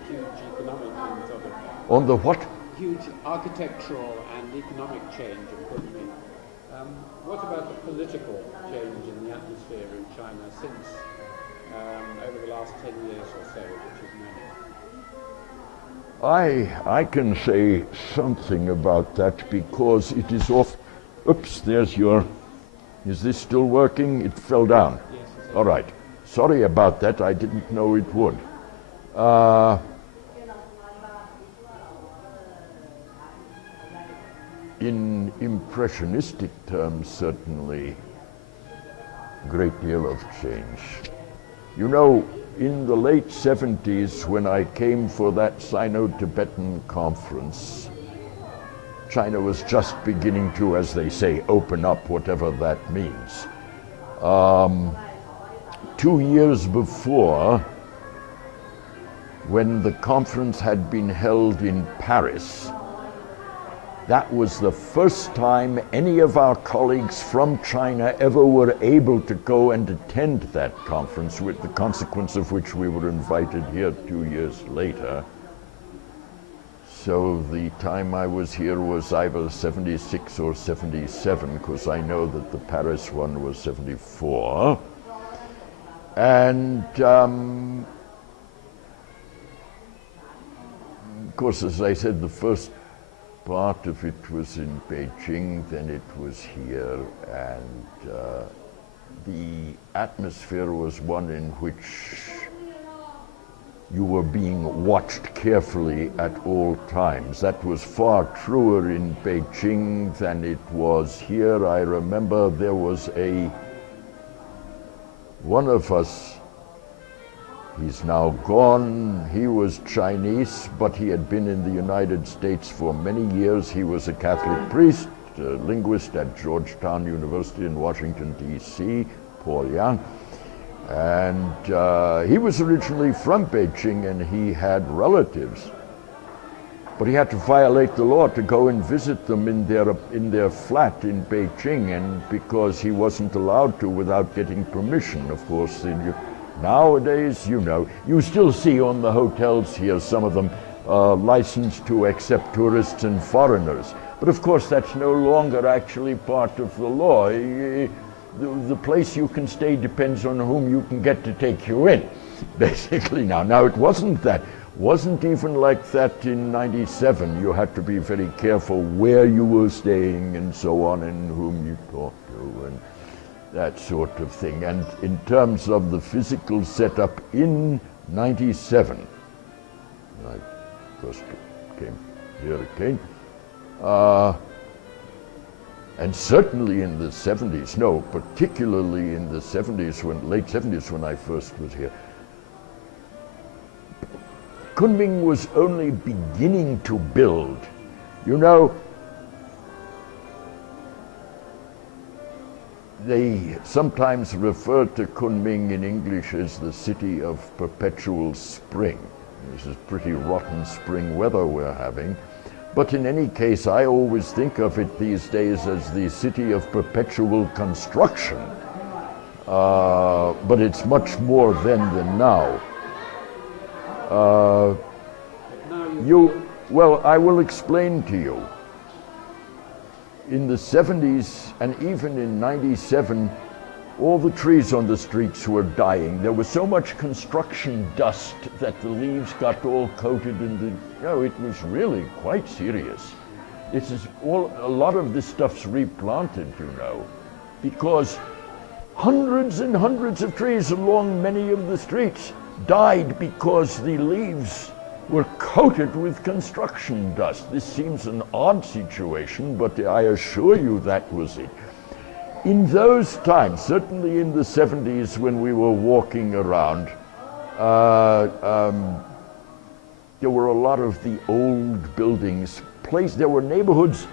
huge economic things of it. On the what? Huge architectural and economic change in Kunming. What about the political change in the atmosphere in China since over the last 10 years or so, which is known? I can say something about that because it is off. Oops, there's your. Is this still working? It fell down. Yes. All right. Sorry about that. I didn't know it would. In impressionistic terms, certainly, a great deal of change. You know, in the late 70s, when I came for that Sino-Tibetan conference, China was just beginning to, as they say, open up, whatever that means. 2 years before, when the conference had been held in Paris, that was the first time any of our colleagues from China ever were able to go and attend that conference, with the consequence of which we were invited here 2 years later. So the time I was here was either 76 or 77, because I know that the Paris one was 74. And of course, as I said, the first part of it was in Beijing, then it was here, and the atmosphere was one in which you were being watched carefully at all times. That was far truer in Beijing than it was here. I remember there was one of us, he's now gone, he was Chinese, but he had been in the United States for many years. He was a Catholic priest, a linguist at Georgetown University in Washington, D.C., Paul Yang. And he was originally from Beijing, and he had relatives. But he had to violate the law to go and visit them in their flat in Beijing, and because he wasn't allowed to without getting permission, of course. Nowadays, you know, you still see on the hotels here, some of them licensed to accept tourists and foreigners. But of course, that's no longer actually part of the law. The place you can stay depends on whom you can get to take you in, basically now. Now, it wasn't that. Wasn't even like that in 97. You had to be very careful where you were staying and so on, and whom you talked to, and that sort of thing. And in terms of the physical setup in 97, when I first came here again, and certainly in the 70s, no, particularly in the 70s, late 70s when I first was here, Kunming was only beginning to build. You know, they sometimes refer to Kunming in English as the city of perpetual spring. This is pretty rotten spring weather we're having. But in any case, I always think of it these days as the city of perpetual construction. But it's much more then than now. Well, I will explain to you. In the 70s and even in 97, all the trees on the streets were dying. There was so much construction dust that the leaves got all coated in the, it was really quite serious. A lot of this stuff's replanted, because hundreds and hundreds of trees along many of the streets died because the leaves were coated with construction dust. This seems an odd situation, but I assure you that was it. In those times, certainly in the 70s when we were walking around, there were a lot of the old buildings. There were neighborhoods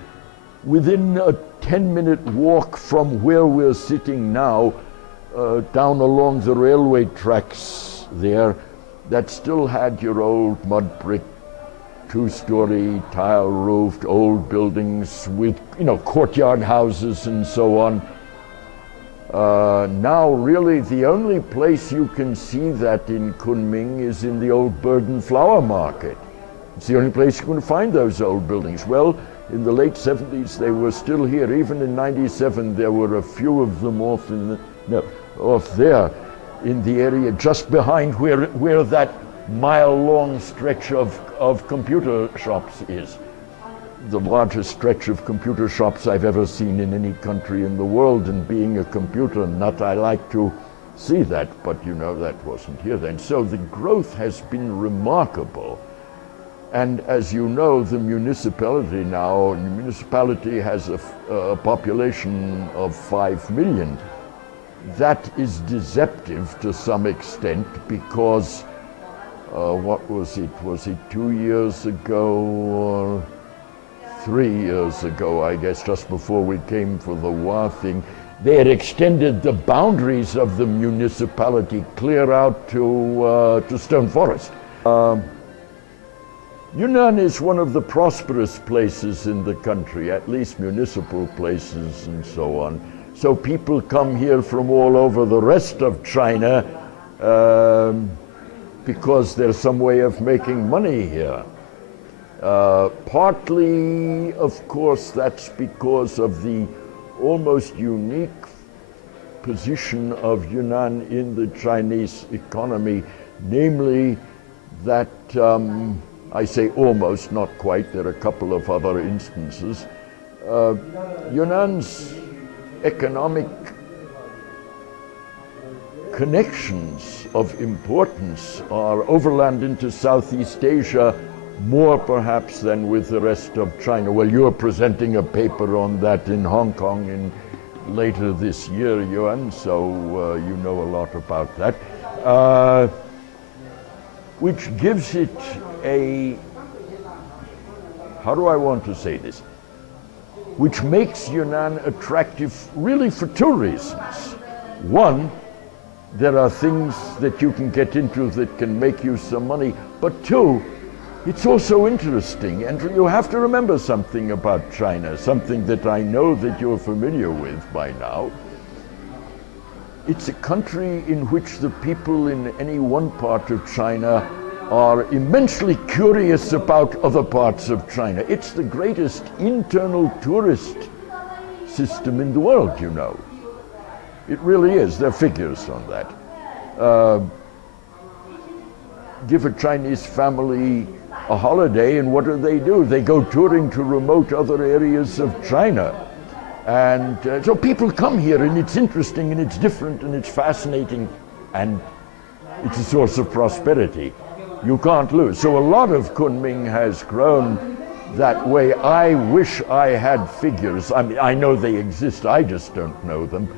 within a 10-minute walk from where we're sitting now, down along the railway tracks there, that still had your old mud brick, two-story, tile-roofed old buildings with, courtyard houses and so on. Now, really, the only place you can see that in Kunming is in the old bird and flower market. It's the only place you can find those old buildings. Well, in the late 70s, they were still here. Even in 97, there were a few of them off there in the area just behind where that mile-long stretch of computer shops is. The largest stretch of computer shops I've ever seen in any country in the world, and being a computer nut, I like to see that, but that wasn't here then. So the growth has been remarkable. And as you know, the municipality has a population of 5 million. That is deceptive to some extent because, what was it? Was it 2 years ago or 3 years ago, I guess, just before we came for the war thing, they had extended the boundaries of the municipality clear out to Stone Forest. Yunnan is one of the prosperous places in the country, at least municipal places and so on. So people come here from all over the rest of China because there's some way of making money here. Partly, of course, that's because of the almost unique position of Yunnan in the Chinese economy, namely that, I say almost, not quite, there are a couple of other instances. Yunnan's economic connections of importance are overland into Southeast Asia, more perhaps than with the rest of China. Well, you're presenting a paper on that in Hong Kong later this year, Yuan, so you know a lot about that. Which gives it how do I want to say this? Which makes Yunnan attractive really for two reasons. One, there are things that you can get into that can make you some money, but two, it's also interesting, and you have to remember something about China, something that I know that you're familiar with by now. It's a country in which the people in any one part of China are immensely curious about other parts of China. It's the greatest internal tourist system in the world, It really is. There are figures on that. Give a Chinese family a holiday, and what do? They go touring to remote other areas of China. And so people come here, and it's interesting, and it's different, and it's fascinating, and it's a source of prosperity. You can't lose. So a lot of Kunming has grown that way. I wish I had figures. I mean, I know they exist, I just don't know them.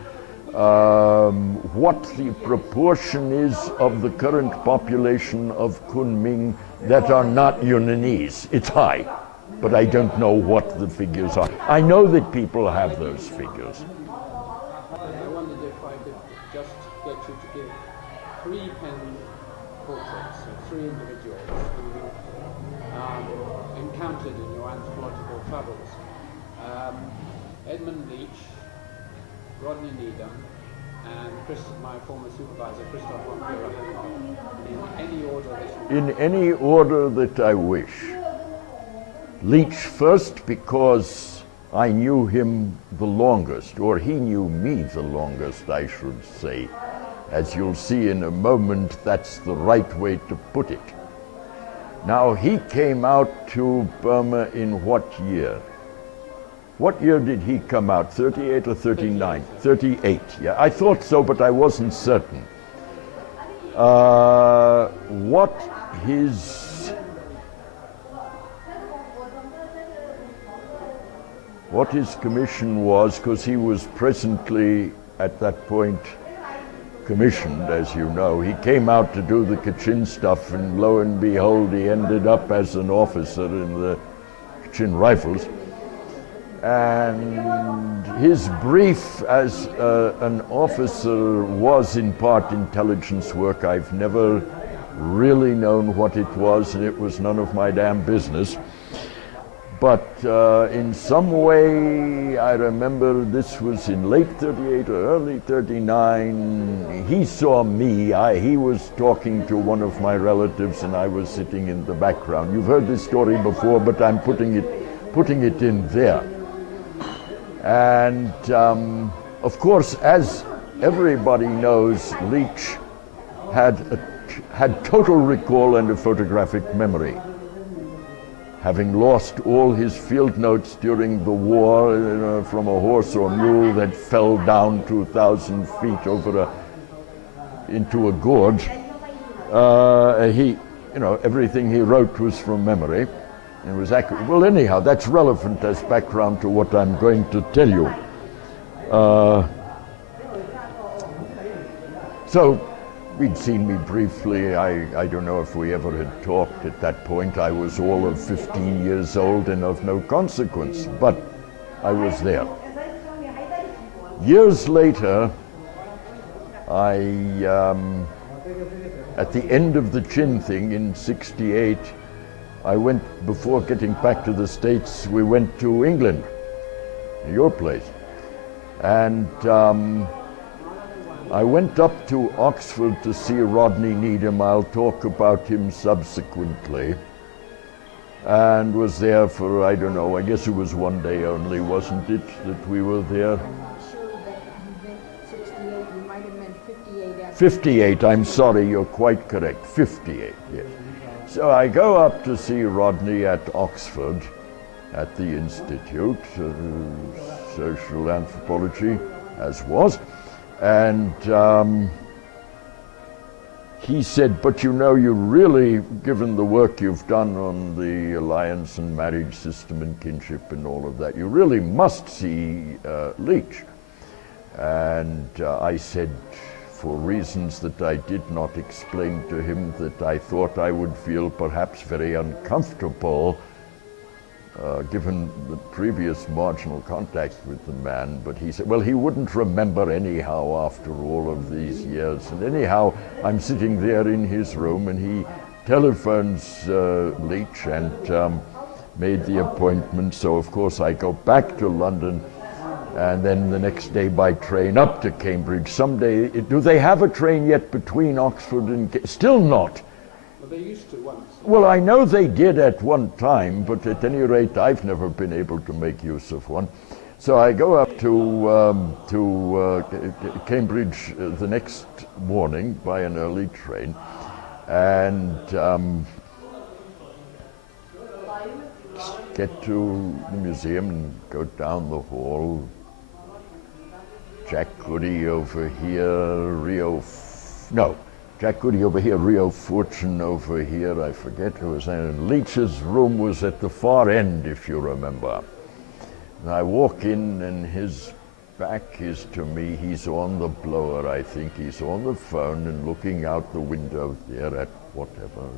What the proportion is of the current population of Kunming that are not Yunnanese. It's high, but I don't know what the figures are. I know that people have those figures. I wondered if I could just get you to give 3 pen portraits of three individuals who you encountered in your anthropological travels. Edmund Leach, Rodney Needham, and my former supervisor, Christoph von Fuhrer-Haimendorf. In any order that you In any order that I wish. Leach first, because I knew him the longest, or he knew me the longest, I should say. As you'll see in a moment, that's the right way to put it. Now, he came out to Burma in what year? What year did he come out? 38 or 39? 38, yeah. I thought so, but I wasn't certain. What his commission was, because he was presently at that point commissioned, as you know. He came out to do the Kachin stuff, and lo and behold, he ended up as an officer in the Kachin Rifles. And his brief as an officer was in part intelligence work. I've never really known what it was, and it was none of my damn business. But in some way, I remember this was in late 38 or early 39. He saw me. He was talking to one of my relatives, and I was sitting in the background. You've heard this story before, but I'm putting it in there. And of course, as everybody knows, Leach had total recall and a photographic memory. Having lost all his field notes during the war, from a horse or mule that fell down 2,000 feet into a gorge, everything he wrote was from memory. It was accurate. Well, anyhow, that's relevant as background to what I'm going to tell you. So, we'd seen me briefly. I don't know if we ever had talked at that point. I was all of 15 years old and of no consequence, but I was there. Years later, at the end of the Chin thing in '68, I went, before getting back to the States, we went to England, your place. And I went up to Oxford to see Rodney Needham. I'll talk about him subsequently. And was there for, I don't know, I guess it was one day only, wasn't it, that we were there? I'm sure that you meant 68, you might have meant 58. 58, I'm sorry, you're quite correct, 58, yes. So I go up to see Rodney at Oxford, at the Institute, Social Anthropology, as was, and he said, but you know, you really, given the work you've done on the alliance and marriage system and kinship and all of that, you really must see Leach. And I said, for reasons that I did not explain to him, that I thought I would feel perhaps very uncomfortable given the previous marginal contact with the man. But he said, well, he wouldn't remember anyhow after all of these years. And anyhow, I'm sitting there in his room, and he telephones Leach and made the appointment. So of course I go back to London, and then the next day by train up to Cambridge. Someday, do they have a train yet between Oxford and Still not. Well, they used to once. Well, I know they did at one time, but at any rate, I've never been able to make use of one. So I go up to Cambridge the next morning by an early train, and get to the museum and go down the hall. Jack Goody over here, Jack Goody over here, Rio Fortune over here, I forget who was there. And Leach's room was at the far end, if you remember. And I walk in, and his back is to me. He's on the blower, I think. He's on the phone and looking out the window there at whatever.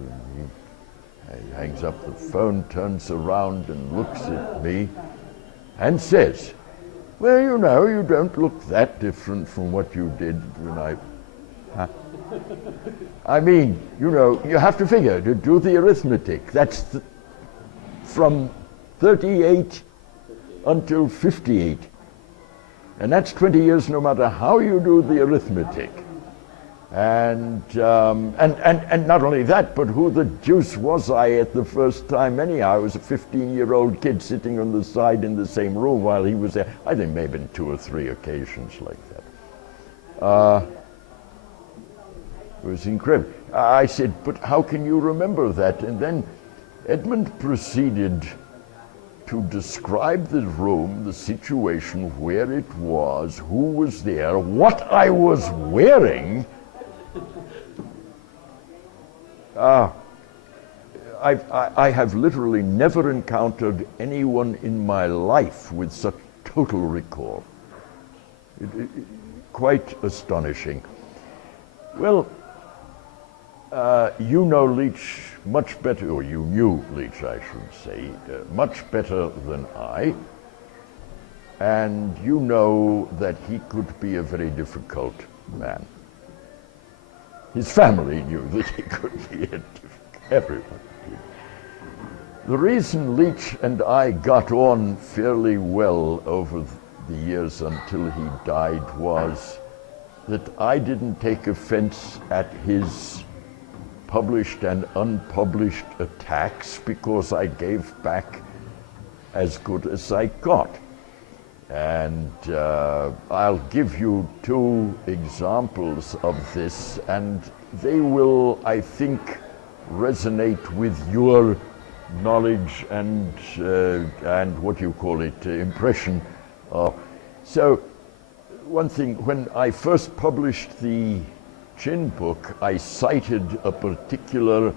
And he hangs up the phone, turns around and looks at me and says, well, you know, you don't look that different from what you did when I I mean, you know, you have to figure, to do the arithmetic, that's from 38 until 58. And that's 20 years no matter how you do the arithmetic. And not only that, but who the deuce was I at the first time anyhow? I was a 15-year-old kid sitting on the side in the same room while he was there. I think maybe 2 or 3 occasions like that. It was incredible. I said, but how can you remember that? And then Edmund proceeded to describe the room, the situation, where it was, who was there, what I was wearing. I have literally never encountered anyone in my life with such total recall. Quite astonishing. Well, you know Leach much better, or you knew Leach, I should say, much better than I. And you know that he could be a very difficult man. His family knew that he could be everyone did. The reason Leach and I got on fairly well over the years until he died was that I didn't take offense at his published and unpublished attacks because I gave back as good as I got. And I'll give you 2 examples of this, and they will, I think, resonate with your knowledge and what you call it, impression. So one thing, when I first published the Chin book, I cited a particular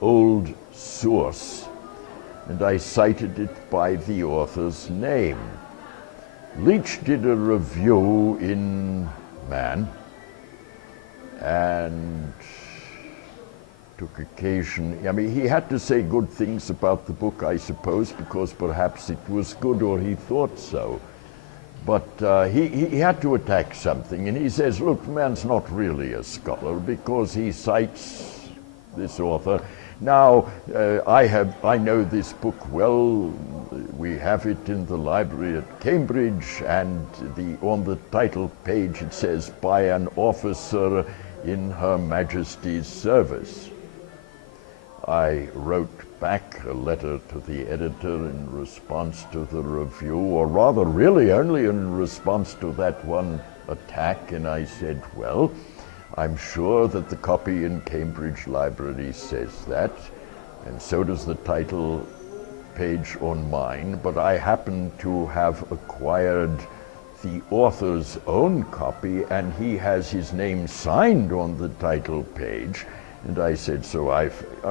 old source, and I cited it by the author's name. Leach did a review in Man and took occasion, I mean, he had to say good things about the book, I suppose, because perhaps it was good or he thought so. But he had to attack something, and he says, look, Man's not really a scholar because he cites this author. Now, I know this book well. We have it in the library at Cambridge, and on the title page it says, by an officer in Her Majesty's service. I wrote back a letter to the editor in response to the review, or rather really only in response to that one attack, and I said, well, I'm sure that the copy in Cambridge Library says that, and so does the title page on mine, but I happen to have acquired the author's own copy, and he has his name signed on the title page. And I said, so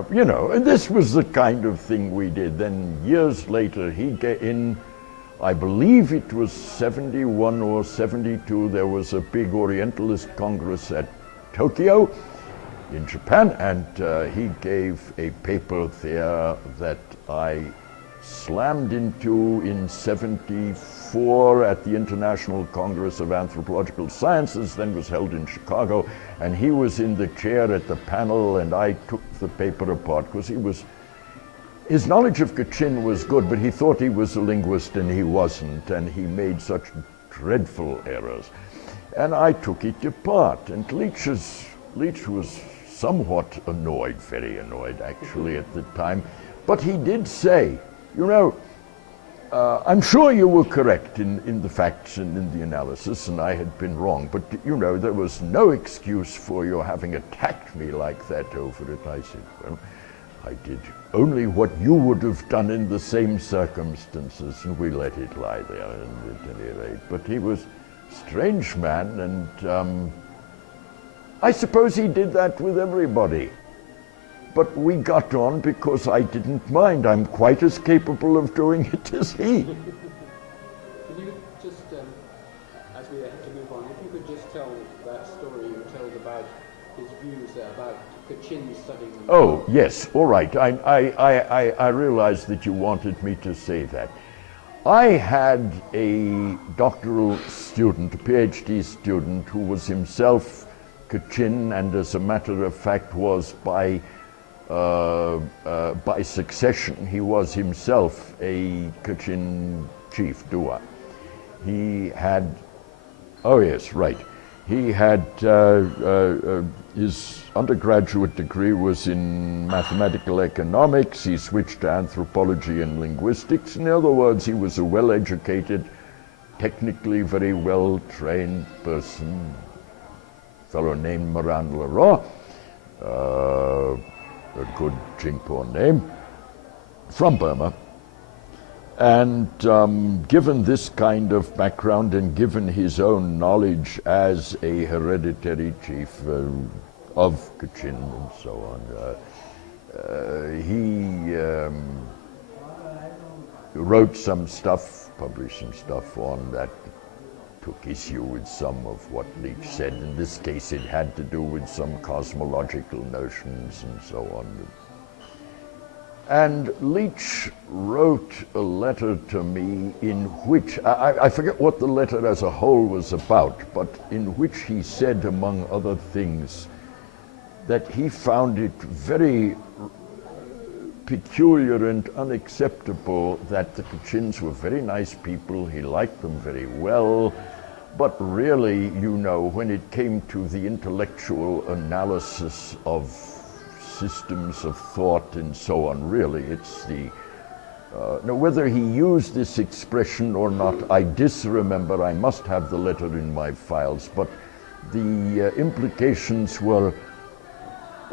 you know, and this was the kind of thing we did. Then years later, I believe it was 71 or 72, there was a big Orientalist Congress at Tokyo in Japan, and he gave a paper there that I slammed into in 74 at the International Congress of Anthropological Sciences, then was held in Chicago, and he was in the chair at the panel, and I took the paper apart because his knowledge of Kachin was good, but he thought he was a linguist and he wasn't, and he made such dreadful errors. And I took it apart, and Leach was somewhat annoyed, very annoyed actually at the time, but he did say, you know, I'm sure you were correct in the facts and in the analysis, and I had been wrong, but you know, there was no excuse for your having attacked me like that over it. I said, well, I did only what you would have done in the same circumstances, and we let it lie there at any rate. But he was a strange man, and I suppose he did that with everybody. But we got on because I didn't mind. I'm quite as capable of doing it as he. Can you just, as we have to move on, if you could just tell that story you told about his views about Kachin studying? Oh, yes, all right. I realized that you wanted me to say that. I had a doctoral student, a PhD student, who was himself Kachin, and as a matter of fact was by succession. He was himself a Kachin chief, Dua. He had, oh yes, right. He had, his undergraduate degree was in mathematical economics. He switched to anthropology and linguistics. In other words, he was a well-educated, technically very well-trained person. A fellow named Moran Leroy, a good Jingpo name, from Burma. And given this kind of background and given his own knowledge as a hereditary chief of Kachin and so on, he wrote some stuff, published some stuff on that took issue with some of what Leach said. In this case, it had to do with some cosmological notions and so on. And Leach wrote a letter to me in which, I forget what the letter as a whole was about, but in which he said, among other things, that he found it very peculiar and unacceptable that the Kachins were very nice people, he liked them very well, but really, you know, when it came to the intellectual analysis of systems of thought and so on, really, it's the, now whether he used this expression or not, I disremember, I must have the letter in my files, but the implications were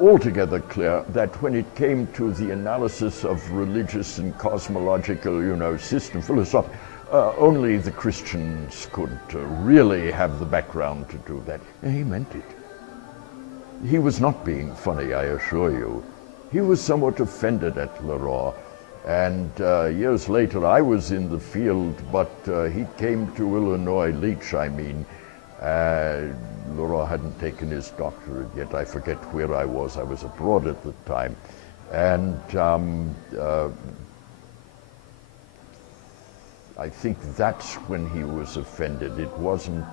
altogether clear that when it came to the analysis of religious and cosmological, you know, system, philosophy, only the Christians could really have the background to do that. And he meant it. He was not being funny, I assure you. He was somewhat offended at Leroy. And years later, I was in the field, but he came to Illinois, Leach, I mean. Leroy hadn't taken his doctorate yet. I forget where I was abroad at the time. And I think that's when he was offended. It wasn't,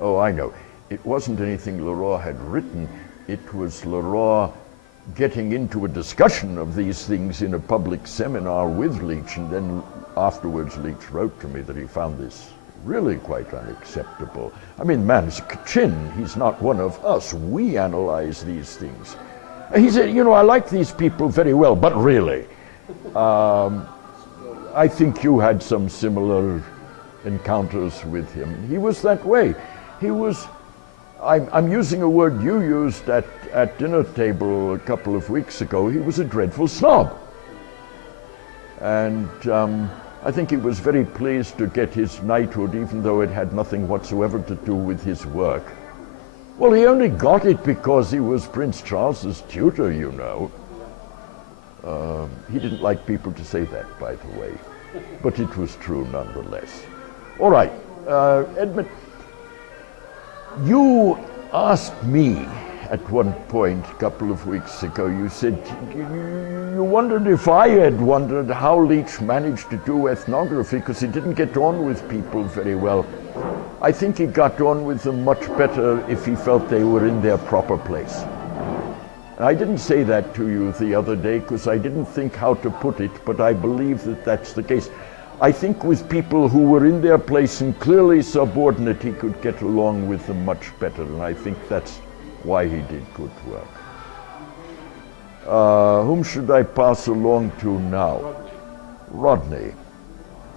oh, I know. It wasn't anything Leroy had written. It was Leroy getting into a discussion of these things in a public seminar with Leach, and then afterwards Leach wrote to me that he found this really quite unacceptable. I mean, man's Kachin, he's not one of us. We analyze these things. And he said, you know, I like these people very well, but really, I think you had some similar encounters with him. He was that way. He was, I'm using a word you used at dinner table a couple of weeks ago. He was a dreadful snob. And I think he was very pleased to get his knighthood, even though it had nothing whatsoever to do with his work. Well, he only got it because he was Prince Charles's tutor, you know. He didn't like people to say that, by the way, but it was true nonetheless. All right, Edmund, you asked me at one point a couple of weeks ago, you said you wondered if I had wondered how Leach managed to do ethnography, because he didn't get on with people very well. I think he got on with them much better if he felt they were in their proper place. I didn't say that to you the other day because I didn't think how to put it, but I believe that that's the case. I think with people who were in their place and clearly subordinate, he could get along with them much better, and I think that's why he did good work. Whom should I pass along to now? Rodney.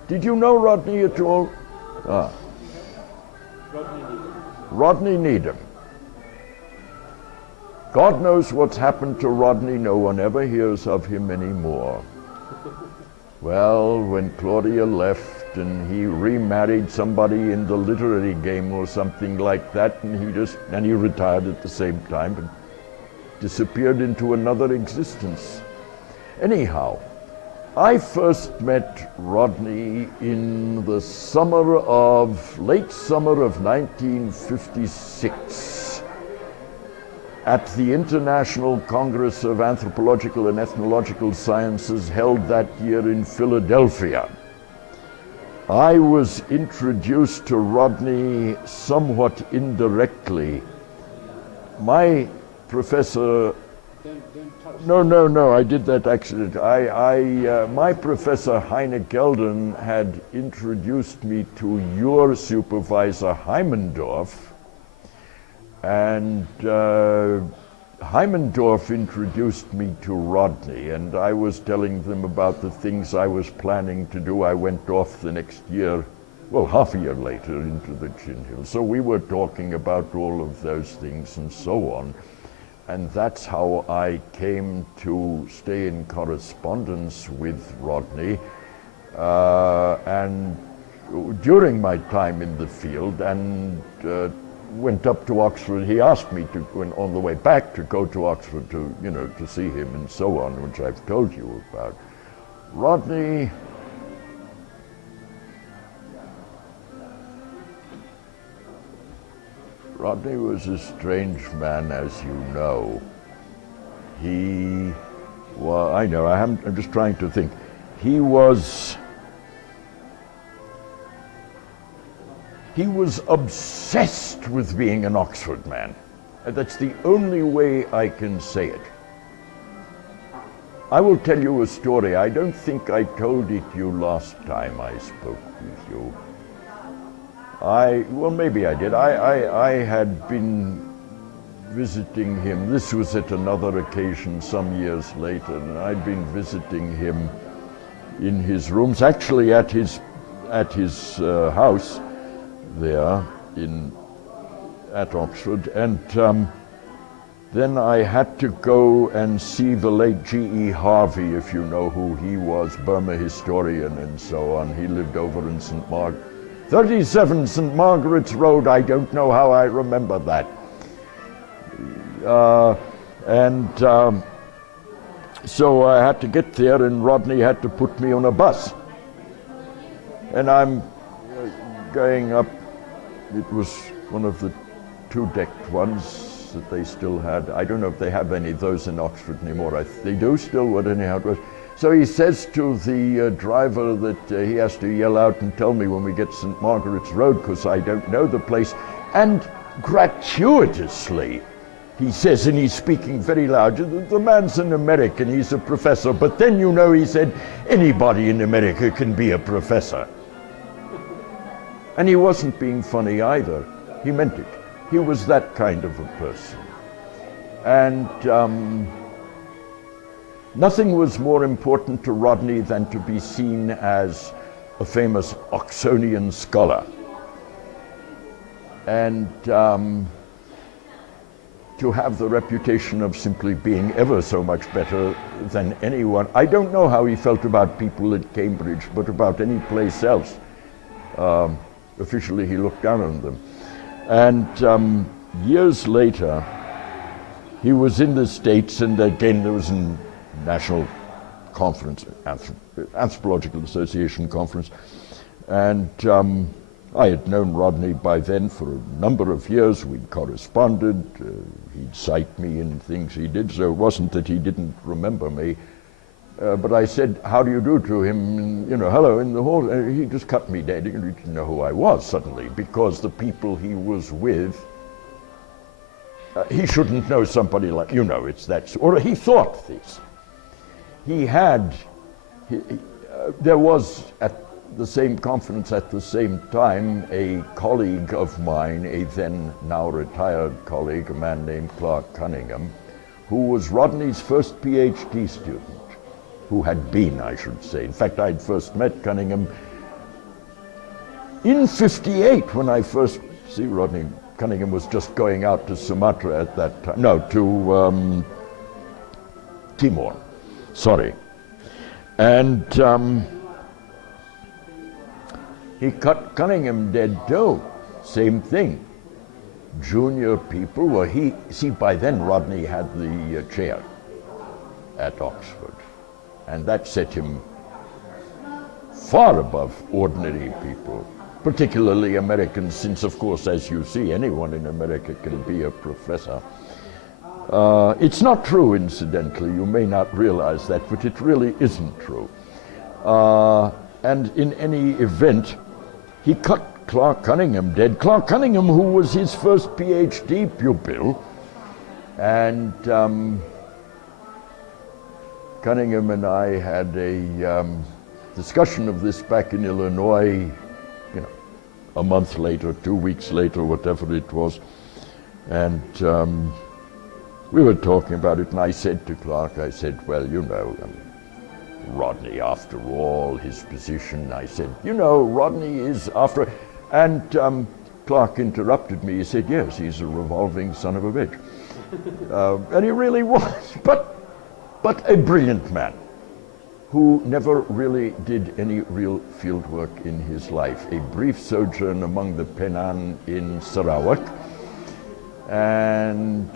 Did you know Rodney at all? Rodney Needham. God knows what's happened to Rodney. No one ever hears of him anymore. Well, when Claudia left and he remarried somebody in the literary game or something like that, and he retired at the same time and disappeared into another existence. Anyhow, I first met Rodney in the late summer of 1956 at the International Congress of Anthropological and Ethnological Sciences held that year in Philadelphia. I was introduced to Rodney somewhat indirectly my professor, Don't touch no, I did that accident. My professor Heine Gelden had introduced me to your supervisor Haimendorf, and Haimendorf introduced me to Rodney, and I was telling them about the things I was planning to do. I went off the next year, well, half a year later, into the Chin Hills. So we were talking about all of those things and so on. And that's how I came to stay in correspondence with Rodney. And during my time in the field, and went up to Oxford. He asked me to, when on the way back, to go to Oxford to, to see him and so on, which I've told you about. Rodney was a strange man, as you know. I'm just trying to think. He was obsessed with being an Oxford man. That's the only way I can say it. I will tell you a story. I don't think I told it you last time I spoke with you. Well, maybe I did. I had been visiting him. This was at another occasion some years later, and I'd been visiting him in his rooms, actually at his house there at Oxford, and then I had to go and see the late G.E. Harvey, if you know who he was, Burma historian and so on. He lived over in 37 St. Margaret's Road. I don't know how I remember that. So I had to get there, and Rodney had to put me on a bus. And I'm going up. It was one of the two-decked ones that they still had. I don't know if they have any of those in Oxford anymore. They do still, but anyhow it was. So he says to the driver that he has to yell out and tell me when we get St. Margaret's Road, because I don't know the place. And gratuitously, he says, and he's speaking very loud, the man's an American, he's a professor, but then he said, anybody in America can be a professor. And he wasn't being funny either. He meant it. He was that kind of a person. And nothing was more important to Rodney than to be seen as a famous Oxonian scholar. And to have the reputation of simply being ever so much better than anyone. I don't know how he felt about people at Cambridge, but about any place else. Officially, he looked down on them. And years later, he was in the States, and again there was a national conference, Anthropological Association conference, and I had known Rodney by then for a number of years. We'd corresponded. He'd cite me in things he did, so it wasn't that he didn't remember me. But I said, how do you do to him, and, hello in the hall. And he just cut me dead. He didn't know who I was suddenly, because the people he was with, he shouldn't know somebody like, it's that, or he thought this. There was at the same conference at the same time a colleague of mine, a then now retired colleague, a man named Clark Cunningham, who was Rodney's first PhD student, who had been, I should say. In fact, I'd first met Cunningham in '58 when I first see Rodney. Cunningham was just going out to Sumatra at that time. No, to Timor. Sorry. And he cut Cunningham dead too. Same thing. Junior people, by then Rodney had the chair at Oxford. And that set him far above ordinary people, particularly Americans, since, of course, as you see, anyone in America can be a professor. It's not true, incidentally. You may not realize that, but it really isn't true. And in any event, he cut Clark Cunningham dead. Clark Cunningham, who was his first PhD pupil, And Cunningham and I had a discussion of this back in Illinois, you know, a month later, 2 weeks later, whatever it was. And we were talking about it, and I said to Clark, I said, well, you know, Rodney, after all, his position, I said, you know, Rodney is after, and Clark interrupted me. He said, yes, he's a revolving son of a bitch. And he really was, but a brilliant man who never really did any real field work in his life. A brief sojourn among the Penan in Sarawak, and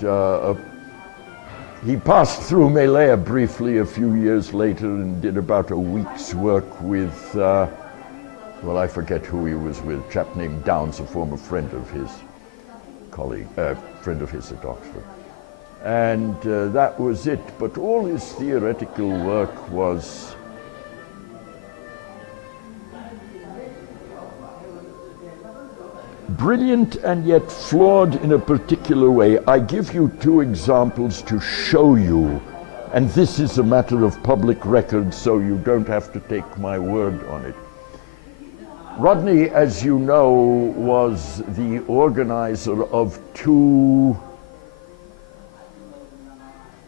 he passed through Malaya briefly a few years later and did about a week's work with, well, I forget who he was with, a chap named Downs, a former friend of his colleague, friend of his at Oxford. And that was it, but all his theoretical work was brilliant and yet flawed in a particular way. I give you two examples to show you, and this is a matter of public record, so you don't have to take my word on it. Rodney, as you know, was the organizer of two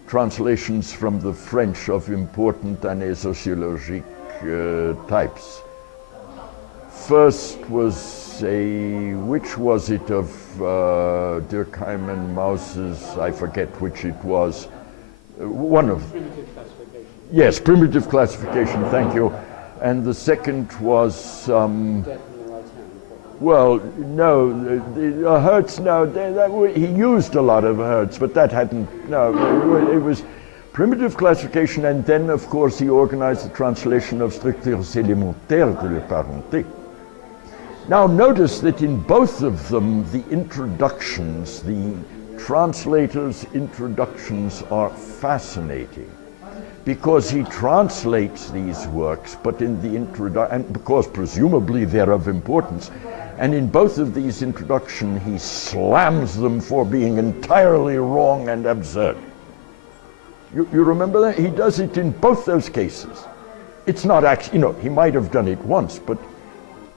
translations from the French of important années sociologiques types. First was which was it, of Durkheim and Mauss's, I forget which it was, one of... Primitive classification. Yes, primitive classification, thank you. And the second was... Death in the right hand. well, no, Hertz, no, he used a lot of Hertz, but that hadn't, no, it was primitive classification, and then, of course, he organized the translation of Structures élémentaires de la parenté. Now, notice that in both of them, the introductions, the translator's introductions are fascinating, because he translates these works, but in the introduction, and because presumably they're of importance, and in both of these introductions, he slams them for being entirely wrong and absurd. You remember that? He does it in both those cases. It's not actually, he might have done it once, but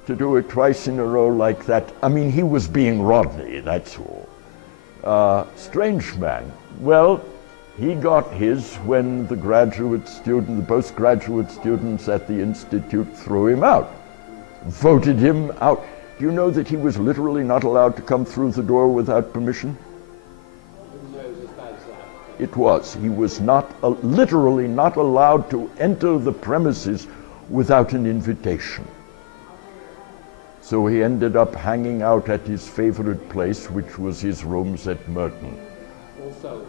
to do it twice in a row like that, I mean, he was being Rodney, that's all. Strange man. Well, he got his when the postgraduate students at the Institute threw him out, voted him out. Do you know that he was literally not allowed to come through the door without permission? It was. He was literally not allowed to enter the premises without an invitation. So he ended up hanging out at his favorite place, which was his rooms at Merton. All Souls.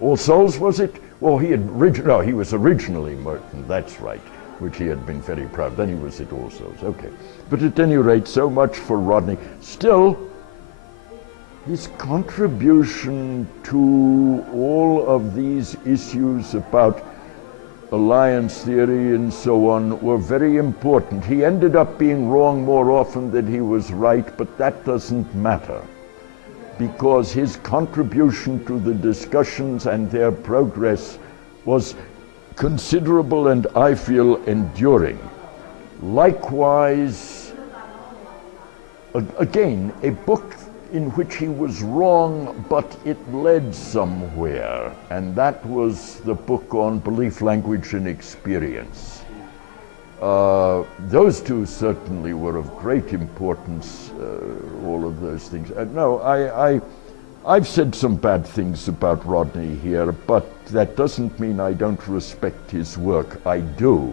All Souls, was it? Well, he was originally Merton, that's right, which he had been very proud. Then he was at All Souls, okay. But at any rate, so much for Rodney. Still, his contribution to all of these issues about alliance theory and so on were very important. He ended up being wrong more often than he was right, but that doesn't matter, because his contribution to the discussions and their progress was considerable and, I feel, enduring. Likewise, again, a book in which he was wrong, but it led somewhere, and that was the book on belief, language, and experience. Those two certainly were of great importance, all of those things. I've said some bad things about Rodney here, but that doesn't mean I don't respect his work. I do.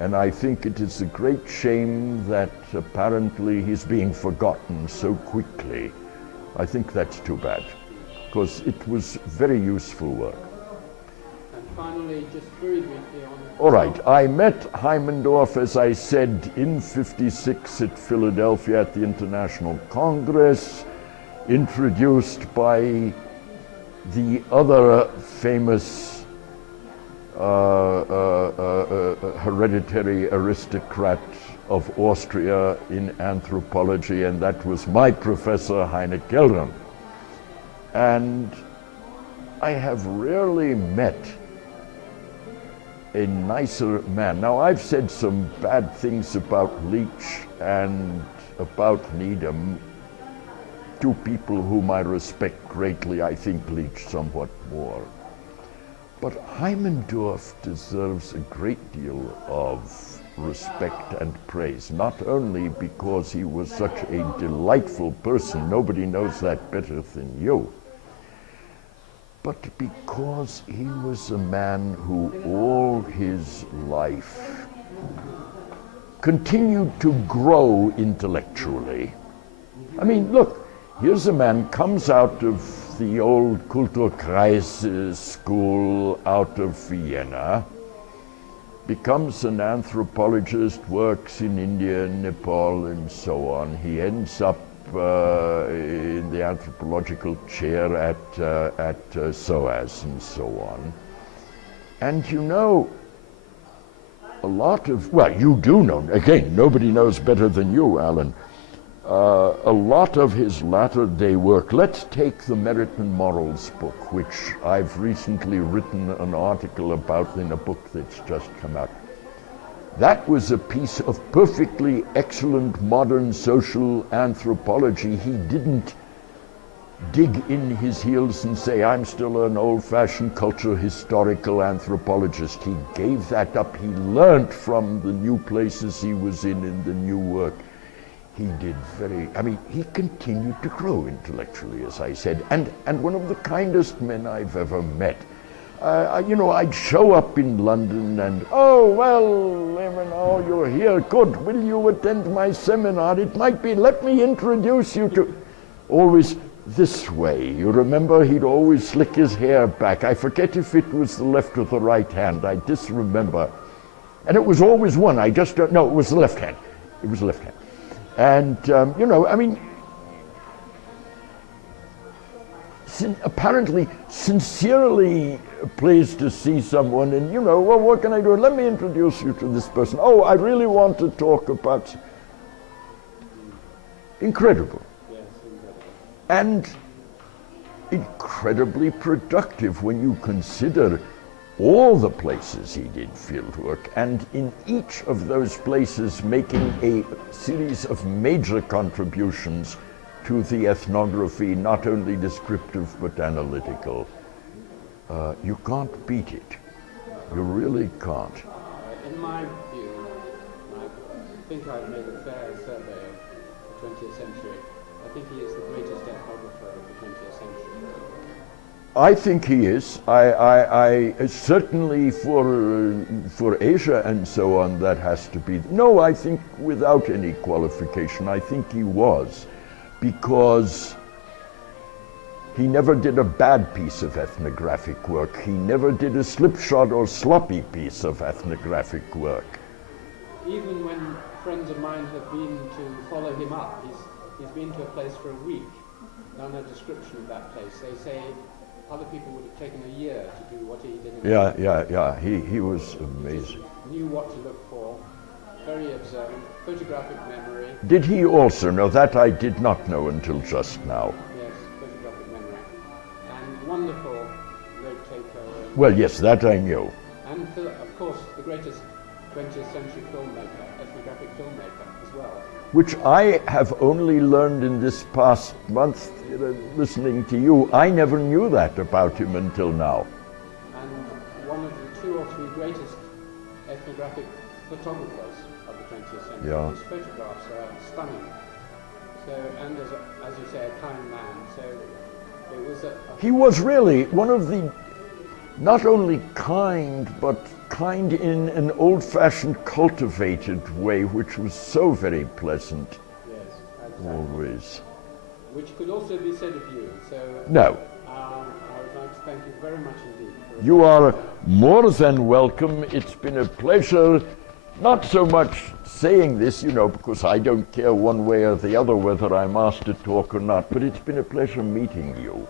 And I think it is a great shame that apparently he's being forgotten so quickly. I think that's too bad, because it was very useful work. And finally, just very briefly on... All right, I met Haimendorf, as I said, in '56 at Philadelphia at the International Congress, introduced by the other famous hereditary aristocrat of Austria in anthropology, and that was my professor, Heine Kellner. And I have rarely met a nicer man. Now, I've said some bad things about Leach and about Needham, two people whom I respect greatly. I think Leach somewhat more. But Haimendorf deserves a great deal of respect and praise, not only because he was such a delightful person, nobody knows that better than you, but because he was a man who all his life continued to grow intellectually. I mean, look, here's a man comes out of the old Kulturkreis school out of Vienna, becomes an anthropologist, works in India and Nepal and so on. He ends up in the anthropological chair at SOAS and so on. And you know, a lot of, well, you do know, again, nobody knows better than you, Alan, a lot of his latter day work. Let's take the Merit and Morals book, which I've recently written an article about in a book that's just come out. That was a piece of perfectly excellent modern social anthropology. He didn't dig in his heels and say, I'm still an old-fashioned culture historical anthropologist. He gave that up. He learned from the new places he was in the new work. He did he continued to grow intellectually, as I said, and one of the kindest men I've ever met. You know, I'd show up in London and, oh, well, Lehman, oh, you're here, good, will you attend my seminar? It might be, let me introduce you to, always this way. You remember he'd always slick his hair back. I forget if it was the left or the right hand, I disremember. And it was always one, I just don't know, it was the left hand. It was the left hand. And, you know, I mean, apparently sincerely pleased to see someone, and you know, well, what can I do? Let me introduce you to this person. Oh, I really want to talk about. Incredible. Yes, incredible. And incredibly productive when you consider all the places he did field work, and in each of those places making a series of major contributions to the ethnography, not only descriptive but analytical. You can't beat it. You really can't. In my view, I think I've made a fair survey of the 20th century. I think he is the greatest ethnographer of the 20th century. I think he is. I certainly for Asia and so on, that has to be. No, I think without any qualification, I think he was. Because he never did a bad piece of ethnographic work. He never did a slipshod or sloppy piece of ethnographic work. Even when friends of mine have been to follow him up, he's been to a place for a week, done a description of that place. They say other people would have taken a year to do what he did. Yeah. He was amazing. He knew what to look for, very observant, photographic memory. Did he also know? That I did not know until just now. Yes, photographic memory. And wonderful note taker. Well, yes, that I knew. And of course, the greatest 20th century filmmaker, ethnographic filmmaker as well. Which I have only learned in this past month, listening to you. I never knew that about him until now. And one of the 2 or 3 greatest ethnographic photographers of the 20th century. Yeah. His photographs are stunning. So, and as you say, a kind man. So it was He was really one of the, not only kind, but kind in an old-fashioned, cultivated way, which was so very pleasant. Yes, exactly. Always. Which could also be said of you. So no. I would like to thank you very much indeed. You are more than welcome. It's been a pleasure. Not so much saying this, you know, because I don't care one way or the other whether I'm asked to talk or not, but it's been a pleasure meeting you.